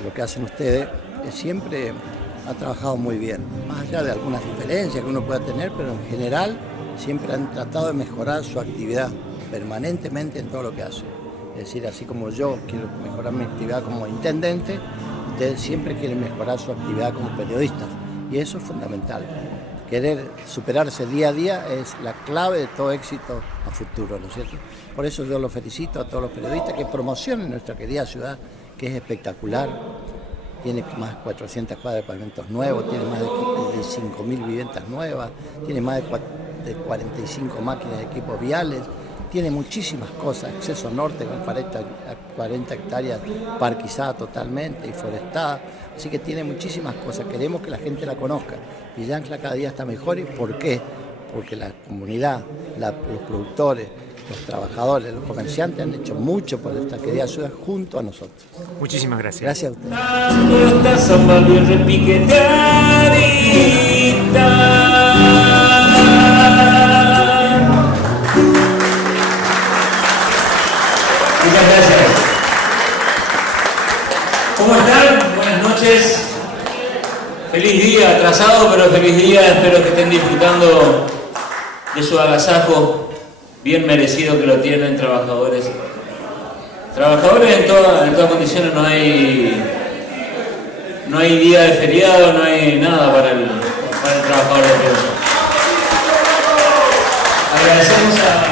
lo que hacen ustedes, siempre ha trabajado muy bien, más allá de algunas diferencias que uno pueda tener, pero en general siempre han tratado de mejorar su actividad permanentemente en todo lo que hacen. Es decir, así como yo quiero mejorar mi actividad como intendente, ustedes siempre quieren mejorar su actividad como periodistas y eso es fundamental. Querer superarse día a día es la clave de todo éxito a futuro, ¿no es cierto? Por eso yo los felicito a todos los periodistas que promocionen nuestra querida ciudad, que es espectacular. Tiene más de 400 cuadras de pavimentos nuevos, tiene más de 5.000 viviendas nuevas, tiene más de 45 máquinas de equipos viales, tiene muchísimas cosas, acceso norte con 40 hectáreas parquizadas totalmente y forestada, así que tiene muchísimas cosas, queremos que la gente la conozca. Villa Ángela cada día está mejor, ¿y por qué? Porque la comunidad, los productores, los trabajadores, los comerciantes han hecho mucho por esta querida ciudad junto a nosotros. Muchísimas gracias. Gracias a ustedes. Muchas gracias. ¿Cómo están? Buenas noches. Feliz Feliz día, atrasado pero feliz día, espero que estén disfrutando de su agasajo, bien merecido que lo tienen trabajadores. Trabajadores en todas condiciones, no hay día de feriado, no hay nada para el trabajador de prensa. Agradecemos a...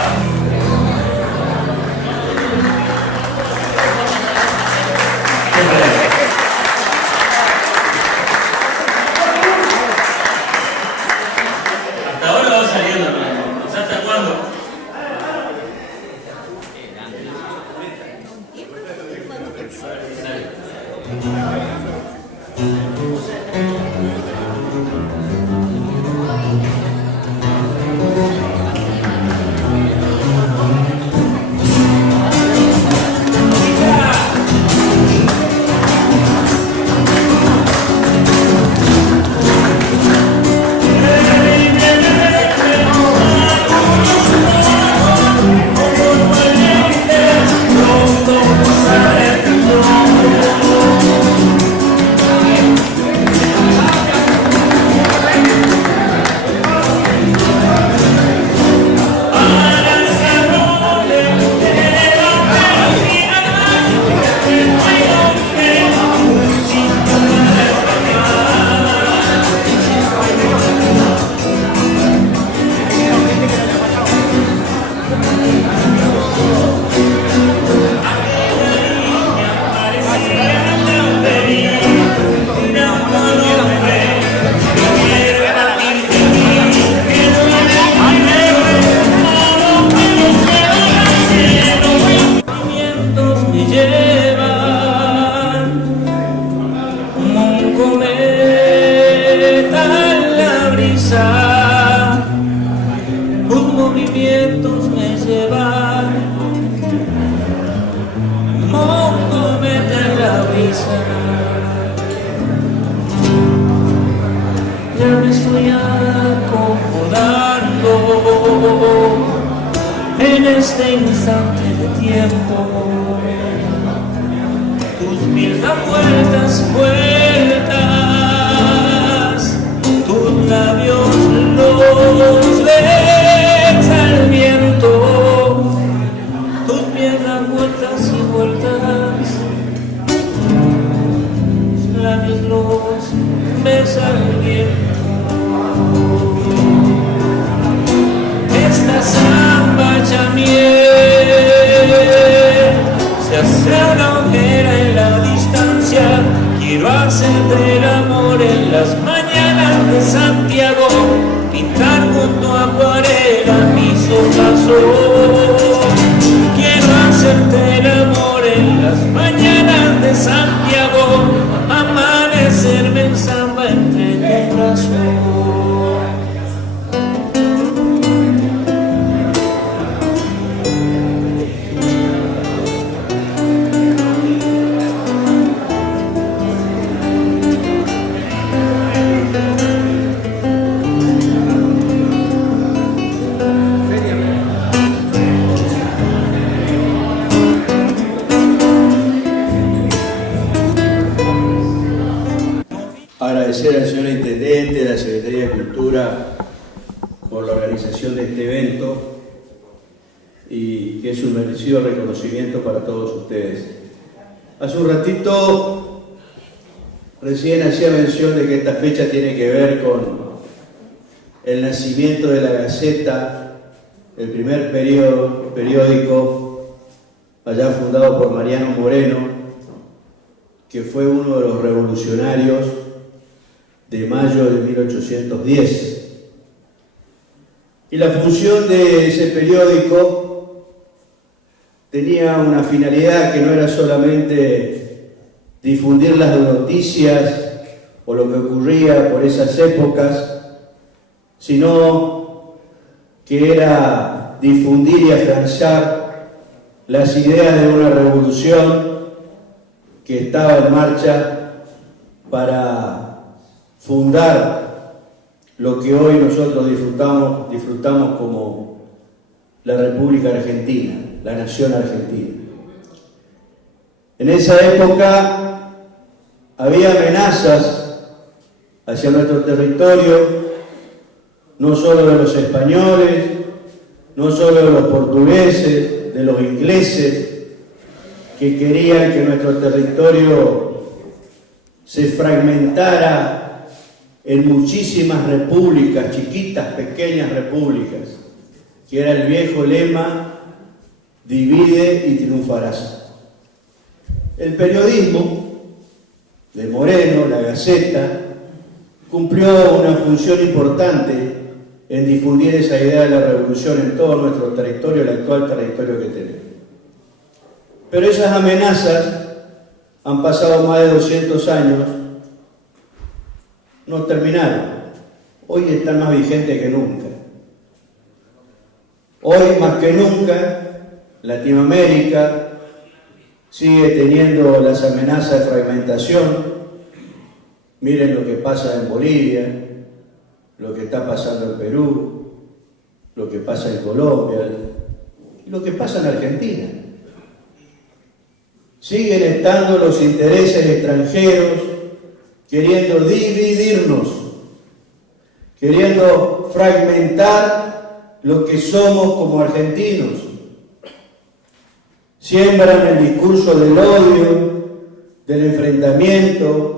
Agradecer al señor Intendente, a la Secretaría de Cultura por la organización de este evento y que es un merecido reconocimiento para todos ustedes. Hace un ratito recién hacía mención de que esta fecha tiene que ver con el nacimiento de la Gaceta, el primer periódico allá fundado por Mariano Moreno, que fue uno de los revolucionarios de mayo de 1810. Y la función de ese periódico tenía una finalidad que no era solamente difundir las noticias o lo que ocurría por esas épocas, sino que era difundir y afianzar las ideas de una revolución que estaba en marcha para fundar lo que hoy nosotros disfrutamos como la República Argentina, la nación argentina. En esa época había hacia nuestro territorio, no solo de los españoles, no solo de los portugueses, de los ingleses, que querían que nuestro territorio se fragmentara en muchísimas repúblicas, chiquitas, pequeñas repúblicas, que era el viejo lema, divide y triunfarás. El periodismo de Moreno, La Gaceta, cumplió una función importante en difundir esa idea de la revolución en todo nuestro territorio, el actual territorio que tenemos. Pero esas amenazas han pasado más de 200 años, no terminaron. Hoy están más vigentes que nunca. Hoy más que nunca, Latinoamérica sigue teniendo las amenazas de fragmentación. Miren lo que pasa en Bolivia, lo que está pasando en Perú, lo que pasa en Colombia, lo que pasa en Argentina. Siguen estando los intereses extranjeros queriendo dividirnos, queriendo fragmentar lo que somos como argentinos. Siembran el discurso del odio, del enfrentamiento,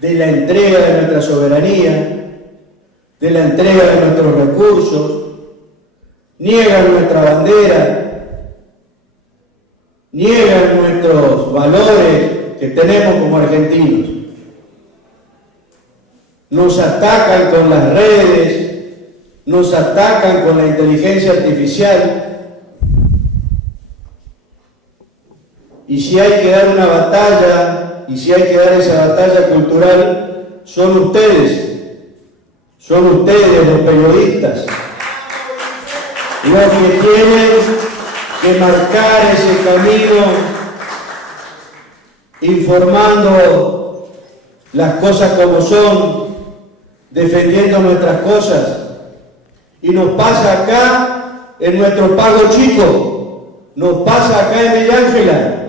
de la entrega de nuestra soberanía, de la entrega de nuestros recursos, niegan nuestra bandera, niegan nuestros valores que tenemos como argentinos. Nos atacan con las redes, nos atacan con la inteligencia artificial. Y si hay que dar una batalla, y si hay que dar esa batalla cultural, son ustedes los periodistas, los que tienen que marcar ese camino, informando las cosas como son, defendiendo nuestras cosas. Y nos pasa acá en nuestro Pago Chico, nos pasa acá en Villa Ángela.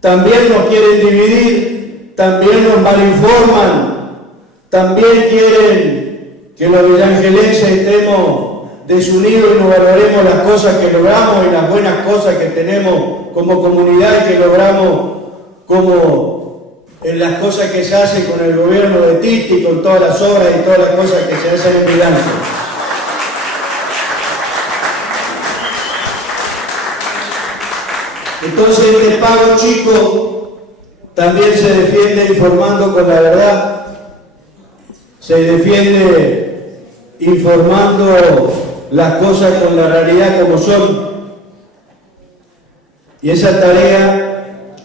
También nos quieren dividir, también nos malinforman, también quieren que los villangelenses estemos desunidos y no valoremos las cosas que logramos y las buenas cosas que tenemos como comunidad y que logramos como en las cosas que se hacen con el gobierno de Titi, con todas las obras y todas las cosas que se hacen en Villa Ángela. Entonces este Pago Chico también se defiende informando con la verdad, se defiende informando las cosas con la realidad como son. Y esa tarea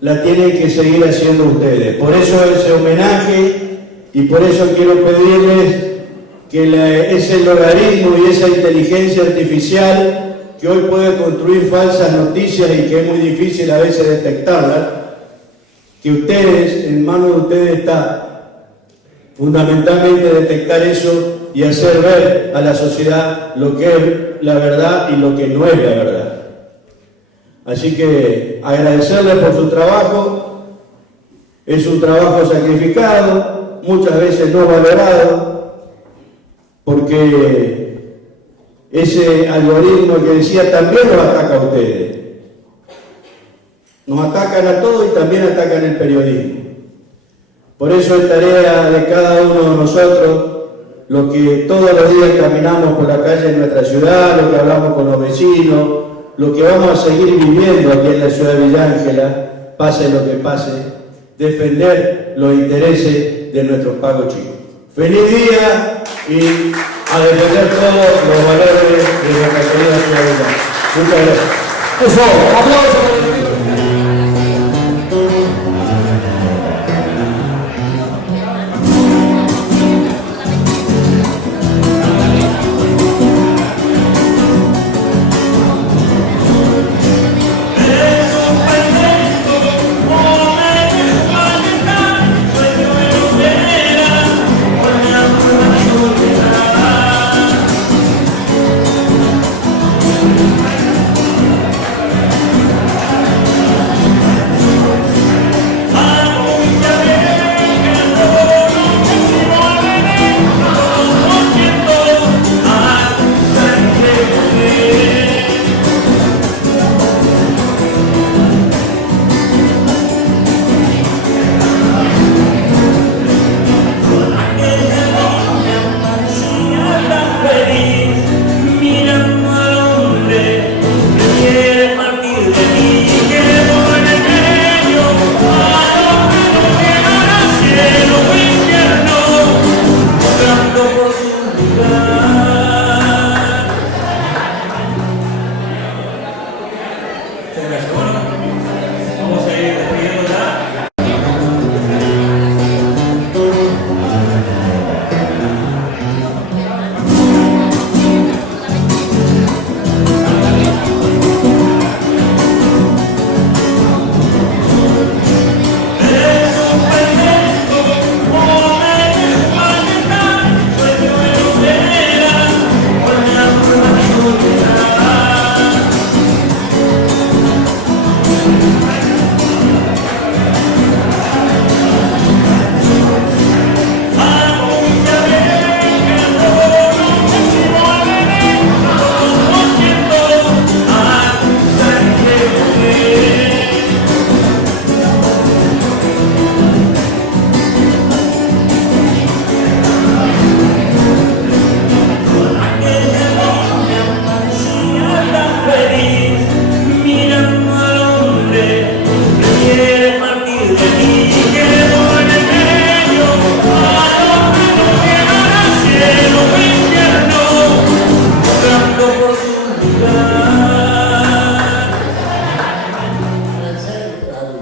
la tienen que seguir haciendo ustedes. Por eso ese homenaje y por eso quiero pedirles que ese logaritmo y esa inteligencia artificial que hoy puede construir falsas noticias y que es muy difícil a veces detectarlas, que ustedes, en manos de ustedes está fundamentalmente detectar eso y hacer ver a la sociedad lo que es la verdad y lo que no es la verdad. Así que agradecerles por su trabajo, es un trabajo sacrificado, muchas veces no valorado, porque ese algoritmo que decía también nos ataca a ustedes. Nos atacan a todos y también atacan el periodismo. Por eso es tarea de cada uno de nosotros, lo que todos los días caminamos por la calle de nuestra ciudad, lo que hablamos con los vecinos, lo que vamos a seguir viviendo aquí en la ciudad de Villa Ángela, pase lo que pase, defender los intereses de nuestros Pago Chicos. ¡Feliz día! Y a defender todos los valores de nuestra querida ciudad de Villa Ángela. Muchas gracias. Eso, aplausos.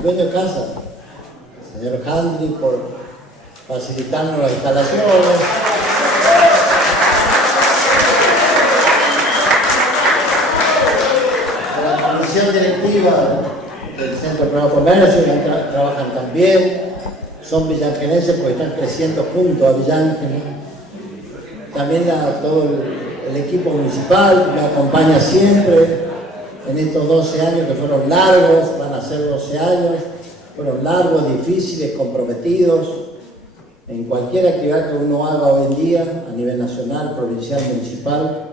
dueño de casa, señor Handley, por facilitarnos las instalaciones. La comisión directiva del Centro Prado Comercio trabajan también, son villangelenses porque están creciendo junto a Villángel. También a todo el equipo municipal que me acompaña siempre en estos 12 años que fueron largos, van a ser 12 años, fueron largos, difíciles, comprometidos. En cualquier actividad que uno haga hoy en día, a nivel nacional, provincial, municipal,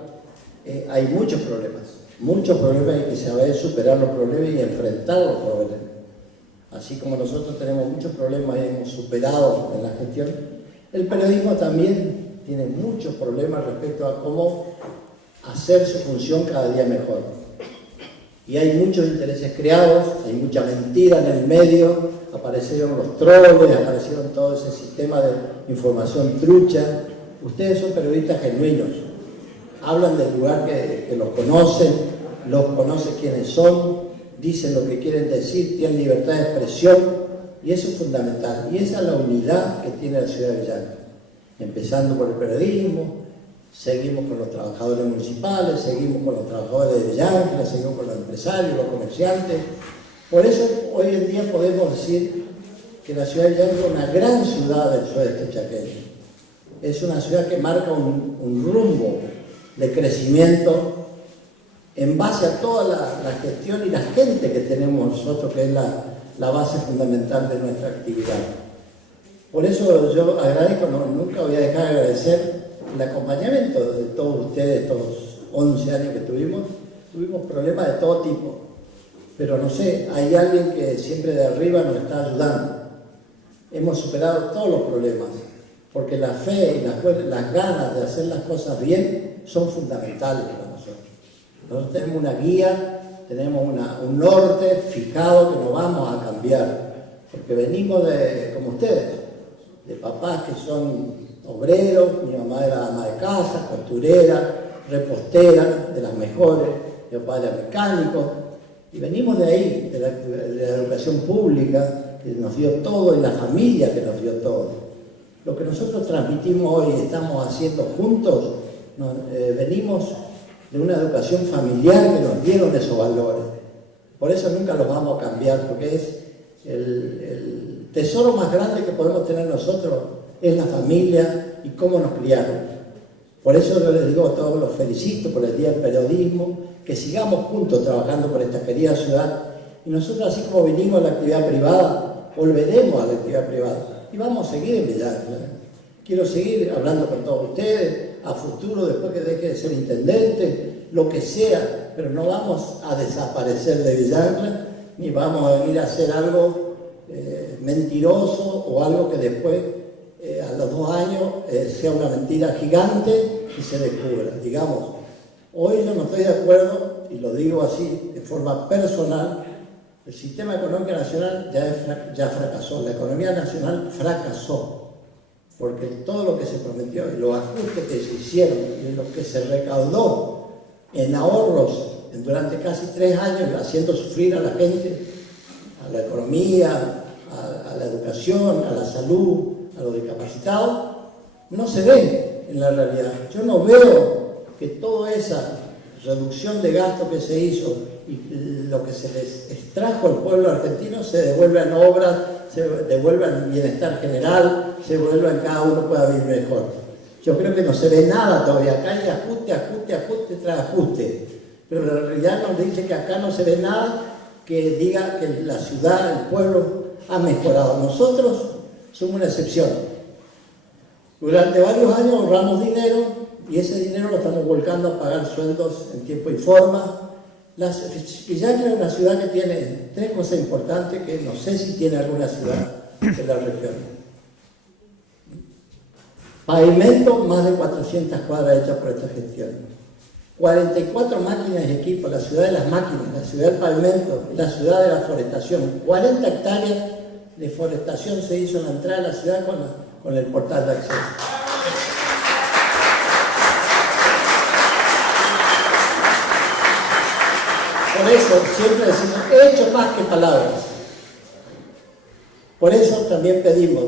hay muchos problemas y que saber superar los problemas y enfrentar los problemas. Así como nosotros tenemos muchos problemas y hemos superado en la gestión, el periodismo también tiene muchos problemas respecto a cómo hacer su función cada día mejor. Y hay muchos intereses creados, hay mucha mentira en el medio, aparecieron los troles, aparecieron todo ese sistema de información trucha. Ustedes son periodistas genuinos, hablan del lugar que los conoce quiénes son, dicen lo que quieren decir, tienen libertad de expresión, y eso es fundamental. Y esa es la unidad que tiene la ciudad de Villángel. Empezando por el periodismo, seguimos con los trabajadores municipales, seguimos con los trabajadores de Villángel, seguimos con los empresarios, los comerciantes. Por eso hoy en día podemos decir que la ciudad de Villángel es una gran ciudad del sudeste chaqueño. Es una ciudad que marca un rumbo de crecimiento en base a toda la gestión y la gente que tenemos nosotros, que es la base fundamental de nuestra actividad. Por eso yo agradezco, nunca voy a dejar de agradecer el acompañamiento de todos ustedes, estos 11 años que tuvimos problemas de todo tipo, pero no sé, hay alguien que siempre de arriba nos está ayudando. Hemos superado todos los problemas, porque la fe y las ganas de hacer las cosas bien son fundamentales para nosotros. Nosotros tenemos una guía, tenemos un norte fijado que no vamos a cambiar, porque venimos como ustedes, de papás que son obreros, mi mamá era ama de casa, costurera, repostera, de las mejores, mi papá era mecánico, y venimos de ahí, de la educación pública, que nos dio todo, y la familia que nos dio todo. Lo que nosotros transmitimos hoy y estamos haciendo juntos, venimos de una educación familiar que nos dieron esos valores. Por eso nunca los vamos a cambiar, porque es el tesoro más grande que podemos tener nosotros, es la familia y cómo nos criaron. Por eso yo les digo a todos, los felicito por el Día del Periodismo, que sigamos juntos trabajando por esta querida ciudad. Y nosotros, así como vinimos a la actividad privada, volveremos a la actividad privada. Y vamos a seguir en Villángel. Quiero seguir hablando con todos ustedes, a futuro, después que deje de ser intendente, lo que sea, pero no vamos a desaparecer de Villángel, ni vamos a venir a hacer algo mentiroso o algo que después, a los 2 años, sea una mentira gigante y se descubra. Digamos, hoy yo no estoy de acuerdo, y lo digo así, de forma personal, el sistema económico nacional ya fracasó, la economía nacional fracasó. Porque todo lo que se prometió y los ajustes que se hicieron y lo que se recaudó en ahorros durante casi 3 años, haciendo sufrir a la gente, a la economía, a la educación, a la salud, a los discapacitados, no se ve en la realidad. Yo no veo que toda esa reducción de gasto que se hizo y lo que se les extrajo al pueblo argentino se devuelva en obras, se devuelva en bienestar general, se devuelva en cada uno pueda vivir mejor. Yo creo que no se ve nada todavía. Acá hay ajuste tras ajuste. Pero la realidad nos dice que acá no se ve nada que diga que la ciudad, el pueblo ha mejorado. Nosotros somos una excepción. Durante varios años ahorramos dinero y ese dinero lo estamos volcando a pagar sueldos en tiempo y forma. Villángel es una ciudad que tiene 3 cosas importantes que no sé si tiene alguna ciudad de la región. Pavimento, más de 400 cuadras hechas por esta gestión. 44 máquinas y equipos, la ciudad de las máquinas, la ciudad del pavimento, la ciudad de la forestación. 40 hectáreas de forestación se hizo en la entrada de la ciudad con el portal de acceso. Por eso siempre decimos, hechos más que palabras. Por eso también pedimos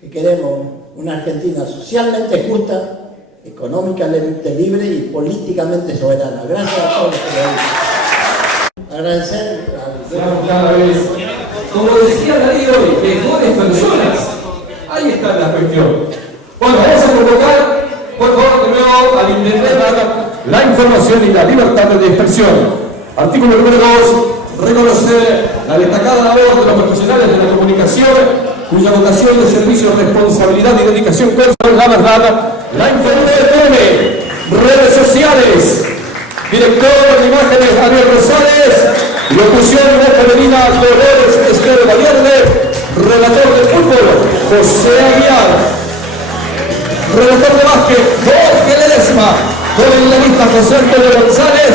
que queremos una Argentina socialmente justa, económicamente libre y políticamente soberana. Gracias a todos los que lo agradecer cada vez, como decía Darío, mejores personas. Ahí está la cuestión. Bueno, vamos a convocar, por favor, de nuevo al intendente la información y la libertad de expresión. Artículo número 2. Reconocer la destacada labor de los profesionales de la comunicación, cuya vocación de servicio, responsabilidad y dedicación con la verdad, la información de redes sociales. Director de imágenes, Ariel Rosales. Locución femenina, Dolores Esther Valverde. Relator de fútbol, José Aguiar. Relator de básquet, Jorge Ledesma. Coordinadista, José Antonio González.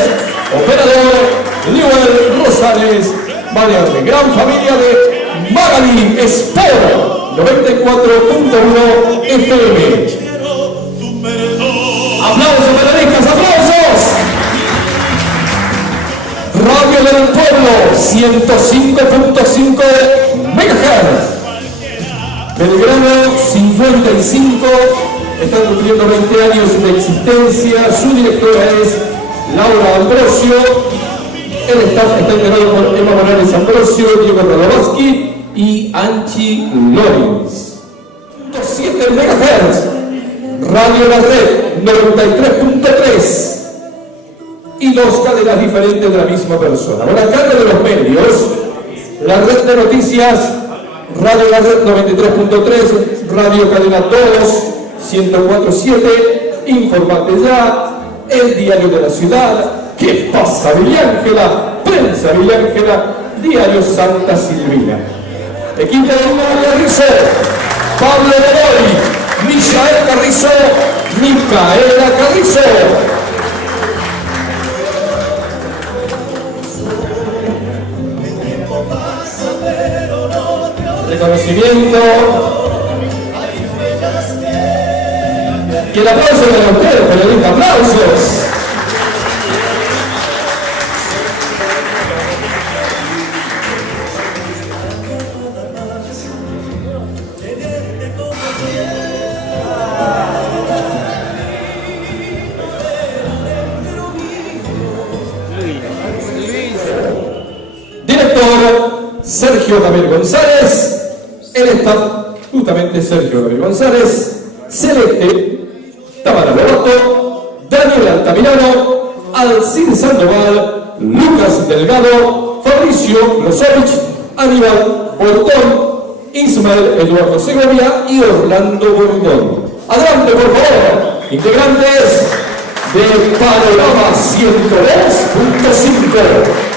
Operador, Newell Rosales Valverde. Gran familia de Magali Sport 94.1 FM. Aplausos, periodistas, aplausos. Radio del Pueblo, 105.5 MHz. Belgrano 55, están cumpliendo 20 años de existencia. Su directora es Laura Ambrosio. El staff está integrado por Emma Morales Ambrosio, Diego Radowski y Anchi Lorenz. 107 MHz. Radio La Red 93.3. Y dos cadenas diferentes de la misma persona. Por la carga de los medios, la red de noticias, Radio La Red 93.3, Radio Cadena 2, 104.7, Informate Ya, El Diario de la Ciudad, ¿Qué pasa Villangela? Prensa Villangela, Diario Santa Silvina. Equipo de María Carrizo, Pablo Bedoy, Michael Carrizo, Micaela Carrizo. Reconocimiento. Y el aplauso de ustedes, periodistas, aplausos. Director Sergio Gabriel González. El staff, justamente Sergio Gabriel González, Celeste, Tamara Lobato, Daniel Altamirano, Alcide Sandoval, Lucas Delgado, Fabricio Lozovich, Aníbal Portón, Ismael Eduardo Segovia y Orlando Bordón. Adelante, por favor, integrantes de Panorama 102.5.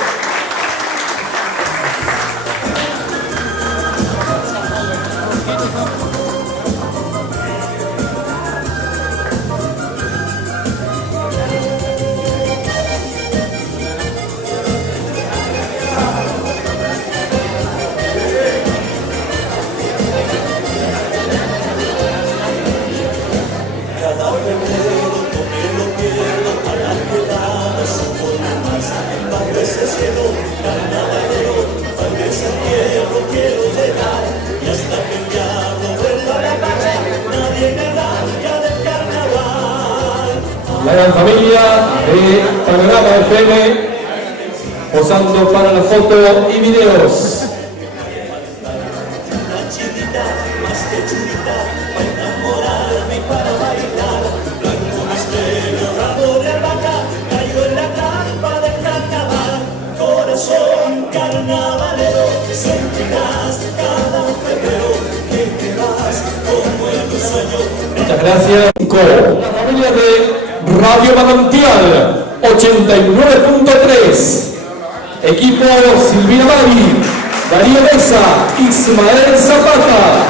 La gran familia de Panorama FM, posando para la foto y videos. Muchas gracias. La familia de Radio Manantial 89.3. Equipo Silvina Mari, Darío Mesa, Ismael Zapata.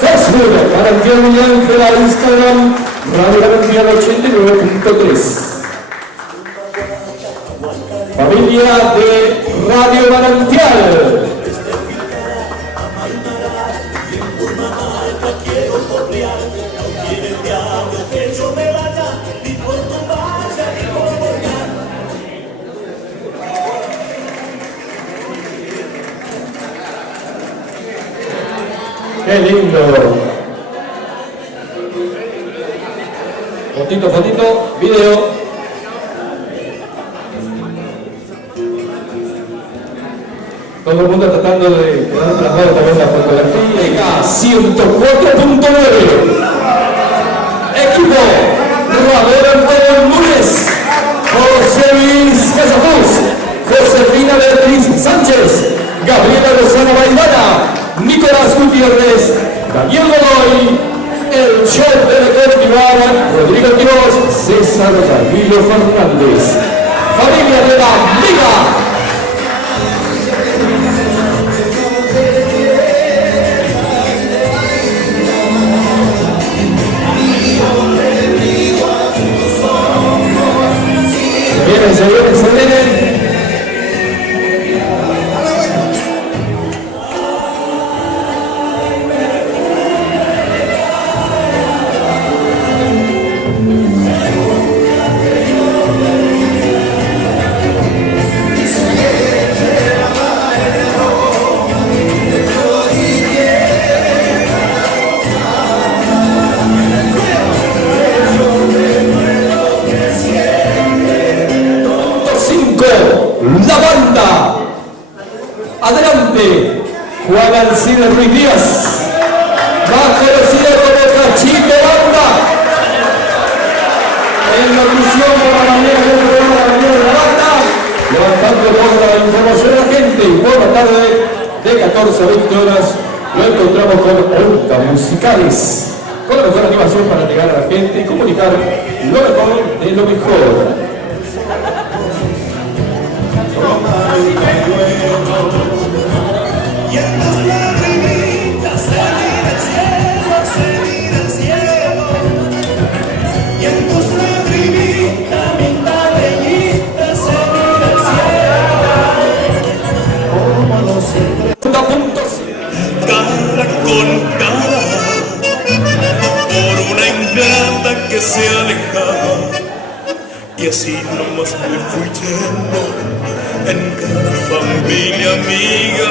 Facebook, Manantial Villangela, Instagram, Radio Manantial 89.3. Familia de Radio Manantial. ¡Qué lindo! Fotito, video. Todo el mundo tratando de quedar plasmado también la fotografía. 104.9. Equipo Roberto Antonio Núñez, José Luis Casafuz, Josefina Beatriz Sánchez, Gabriela Rosana Baidana, Nicolás Gutiérrez, Daniel Godoy, el chef de Recortivar, Rodrigo Quiroz, César Camilo Fernández. Familia de la Liga. Se vienen. La banda. Adelante, Juan Alcides Ruiz Díaz, más conocido como Cachito Banda. En la misión de la mañana de la banda, levantando toda la información a la gente. Y por la tarde, de 14 a 20 horas, lo encontramos con Ruta Musicales, con la mejor animación para llegar a la gente y comunicar lo mejor de lo mejor. Y en tus lagrimitas se mira el cielo, se mira el cielo. Y en tus lagrimitas, minta bellita, se mira el cielo. Como los secretos, cara con cara, por una ingrata que se alejaba. Y así nomás me fui yendo en cada familia amiga,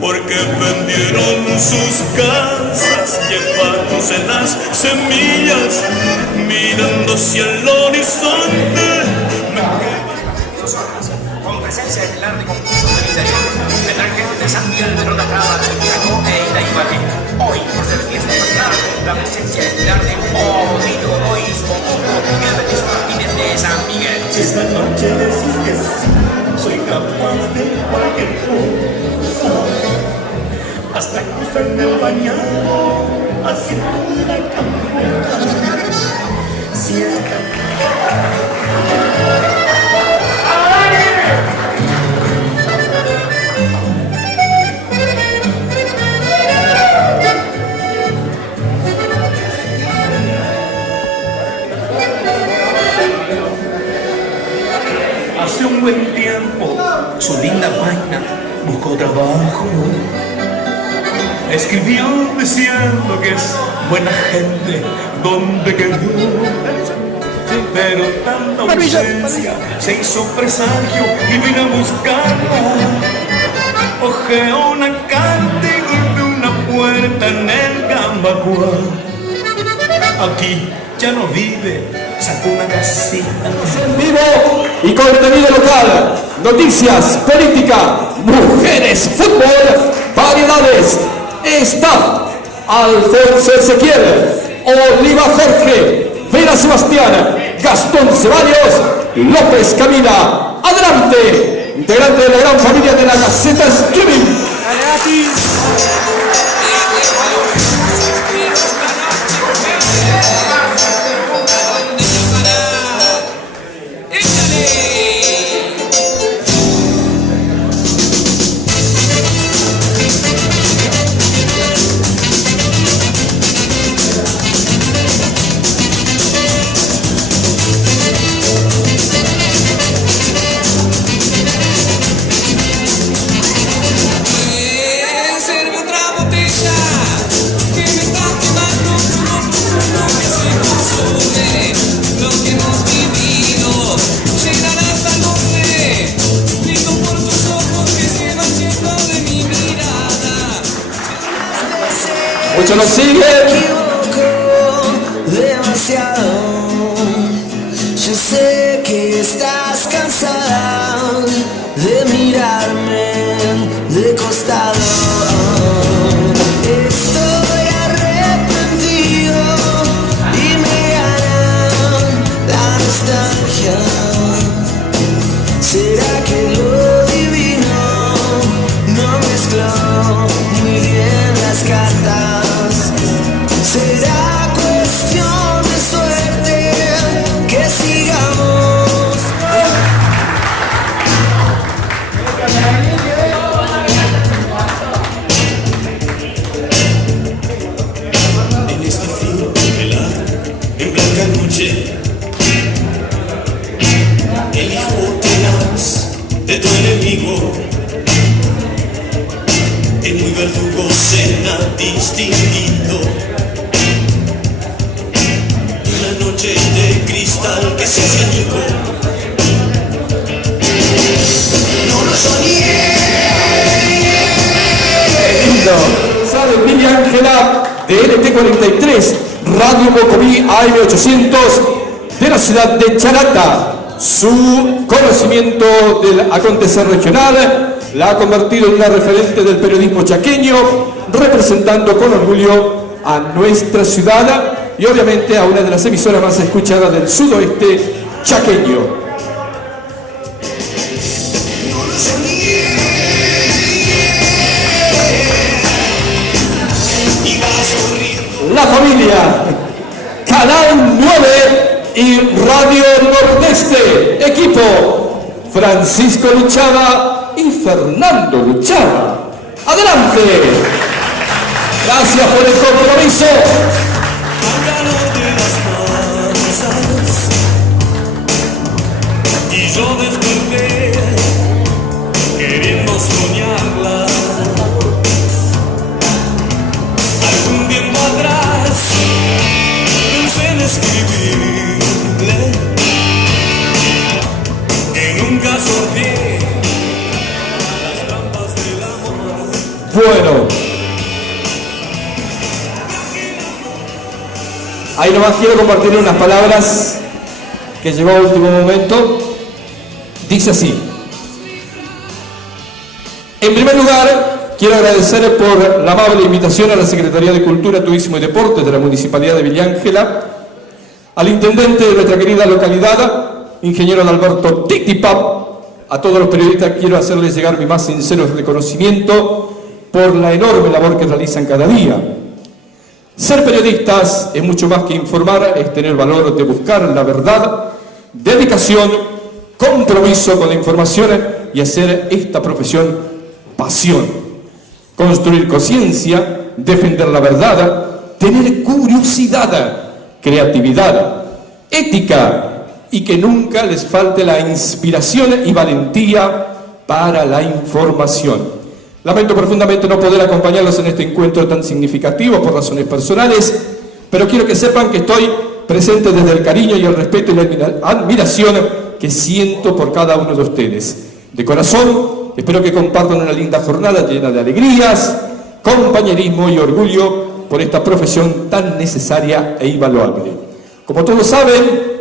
porque vendieron sus casas, llevándose las semillas, mirando hacia el horizonte. Con presencia estelar de concursos del interior, vendrán gente de San Miguel de Lota Traba, de Chacó e Itaipati. Hoy, por ser fiesta patronal, la presencia estelar de Odito Godoy, Somuco, y el Betis Martínez de San Miguel. Si esta noche decís que sí, soy capaz de cualquier cosa, hasta cruzarme el bañado, haciendo una caminata. Si es hace un buen tiempo, su linda vaina buscó trabajo. Escribió diciendo que es buena gente donde quedó. Pero tanta ausencia se hizo presagio y vino a buscarla. Ojeó una carta y golpeó una puerta en el Gambacuá. Aquí ya no vive, sacó una casita. En vivo y contenido local, noticias, política, mujeres, fútbol, variedades, staff, Alfonso Ezequiel, Oliva Jorge, Vera Sebastián, Gastón Ceballos y López Camila. Adelante, integrante de la gran familia de la Gaceta Streaming. ser Muchos nos siguen. Demasiado. Yo sé que estás cansada de mirarme de costado. Estoy arrepentido y me gana la nostalgia. ¿Será que lo divino no mezcló muy bien las cartas? ¿Será cuestión de suerte que sigamos? En este frío helado, en blanca noche, el hijo tenaz de tu enemigo, el muy verdugo cena distinguido. Una noche de cristal que se hace añico. No lo soñé. Lindo. Sale Villa Ángela de LT43, Radio Mocoví AM800 de la ciudad de Charata. Su conocimiento del acontecer regional la ha convertido en una referente del periodismo chaqueño, representando con orgullo a nuestra ciudad y obviamente a una de las emisoras más escuchadas del sudoeste chaqueño. La familia, Canal 9 y Radio Nordeste, equipo Francisco Luchada y Fernando Luchada. ¡Adelante! Gracias por el compromiso. Y yo desperté queriendo soñarla. Algún tiempo atrás pensé en escribirle que nunca sorteé las trampas del amor. Bueno, ahí nomás quiero compartir unas palabras que llegó a último momento. Dice así: en primer lugar, quiero agradecer por la amable invitación a la Secretaría de Cultura, Turismo y Deportes de la Municipalidad de Villa Ángela, al intendente de nuestra querida localidad, ingeniero Alberto Titipap, a todos los periodistas quiero hacerles llegar mi más sincero reconocimiento por la enorme labor que realizan cada día. Ser periodistas es mucho más que informar, es tener valor de buscar la verdad, dedicación, compromiso con la información y hacer esta profesión pasión. Construir conciencia, defender la verdad, tener curiosidad, creatividad, ética y que nunca les falte la inspiración y valentía para la información. Lamento profundamente no poder acompañarlos en este encuentro tan significativo por razones personales, pero quiero que sepan que estoy presente desde el cariño y el respeto y la admiración que siento por cada uno de ustedes. De corazón, espero que compartan una linda jornada llena de alegrías, compañerismo y orgullo por esta profesión tan necesaria e invaluable. Como todos saben,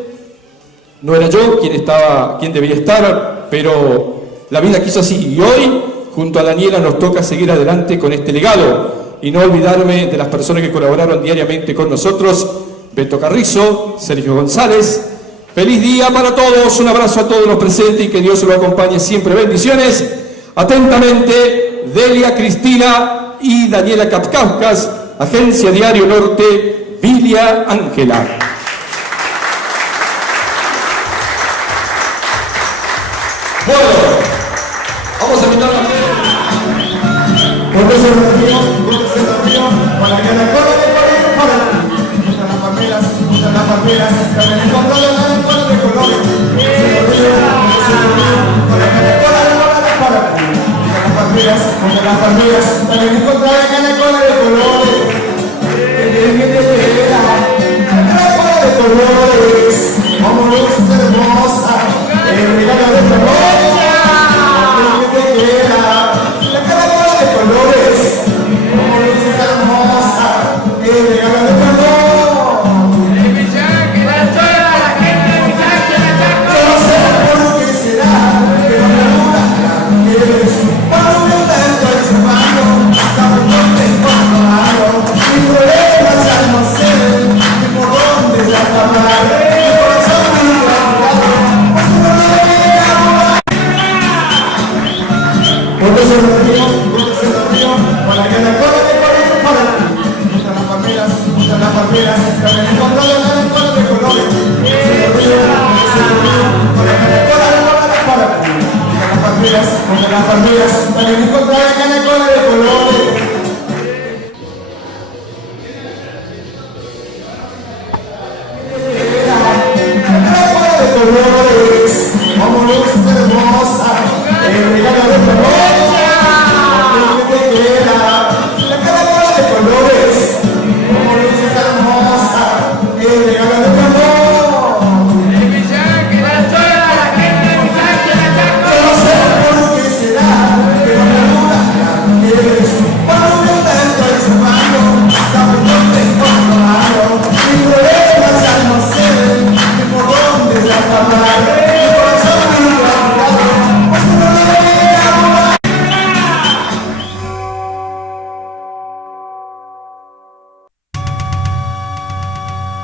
no era yo quien debía estar, pero la vida quiso así y hoy, junto a Daniela, nos toca seguir adelante con este legado y no olvidarme de las personas que colaboraron diariamente con nosotros: Beto Carrizo, Sergio González. Feliz día para todos, un abrazo a todos los presentes y que Dios los acompañe siempre. Bendiciones. Atentamente, Delia Cristina y Daniela Kapkauskas, Agencia Diario Norte, Villa Ángela. Bueno, vamos a invitar a Para que la corra de colores para juntan las palmeras, también encontrando la cola de colores. Para que la corra de colores para juntan las palmeras, también encontrando la cola de colores. La cola de colores, como luces hermosa, el regalo de colores. Que te queda, la cola de colores. Como luces hermosa,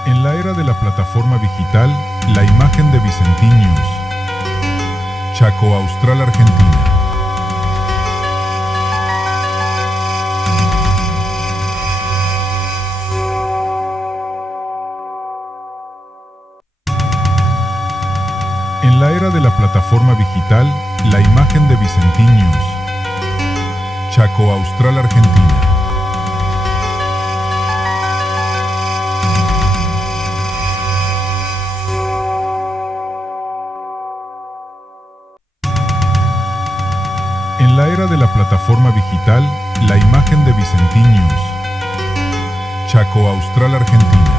En la era de la plataforma digital, la imagen de Vicentinius. Chaco Austral, Argentina. En la era de la plataforma digital, la imagen de Vicentinius. Chaco Austral, Argentina. En la era de la plataforma digital, la imagen de Vicentinius. Chaco Austral, Argentina.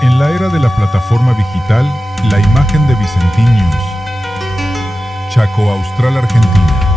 En la era de la plataforma digital, la imagen de Vicentinius. Chaco Austral, Argentina.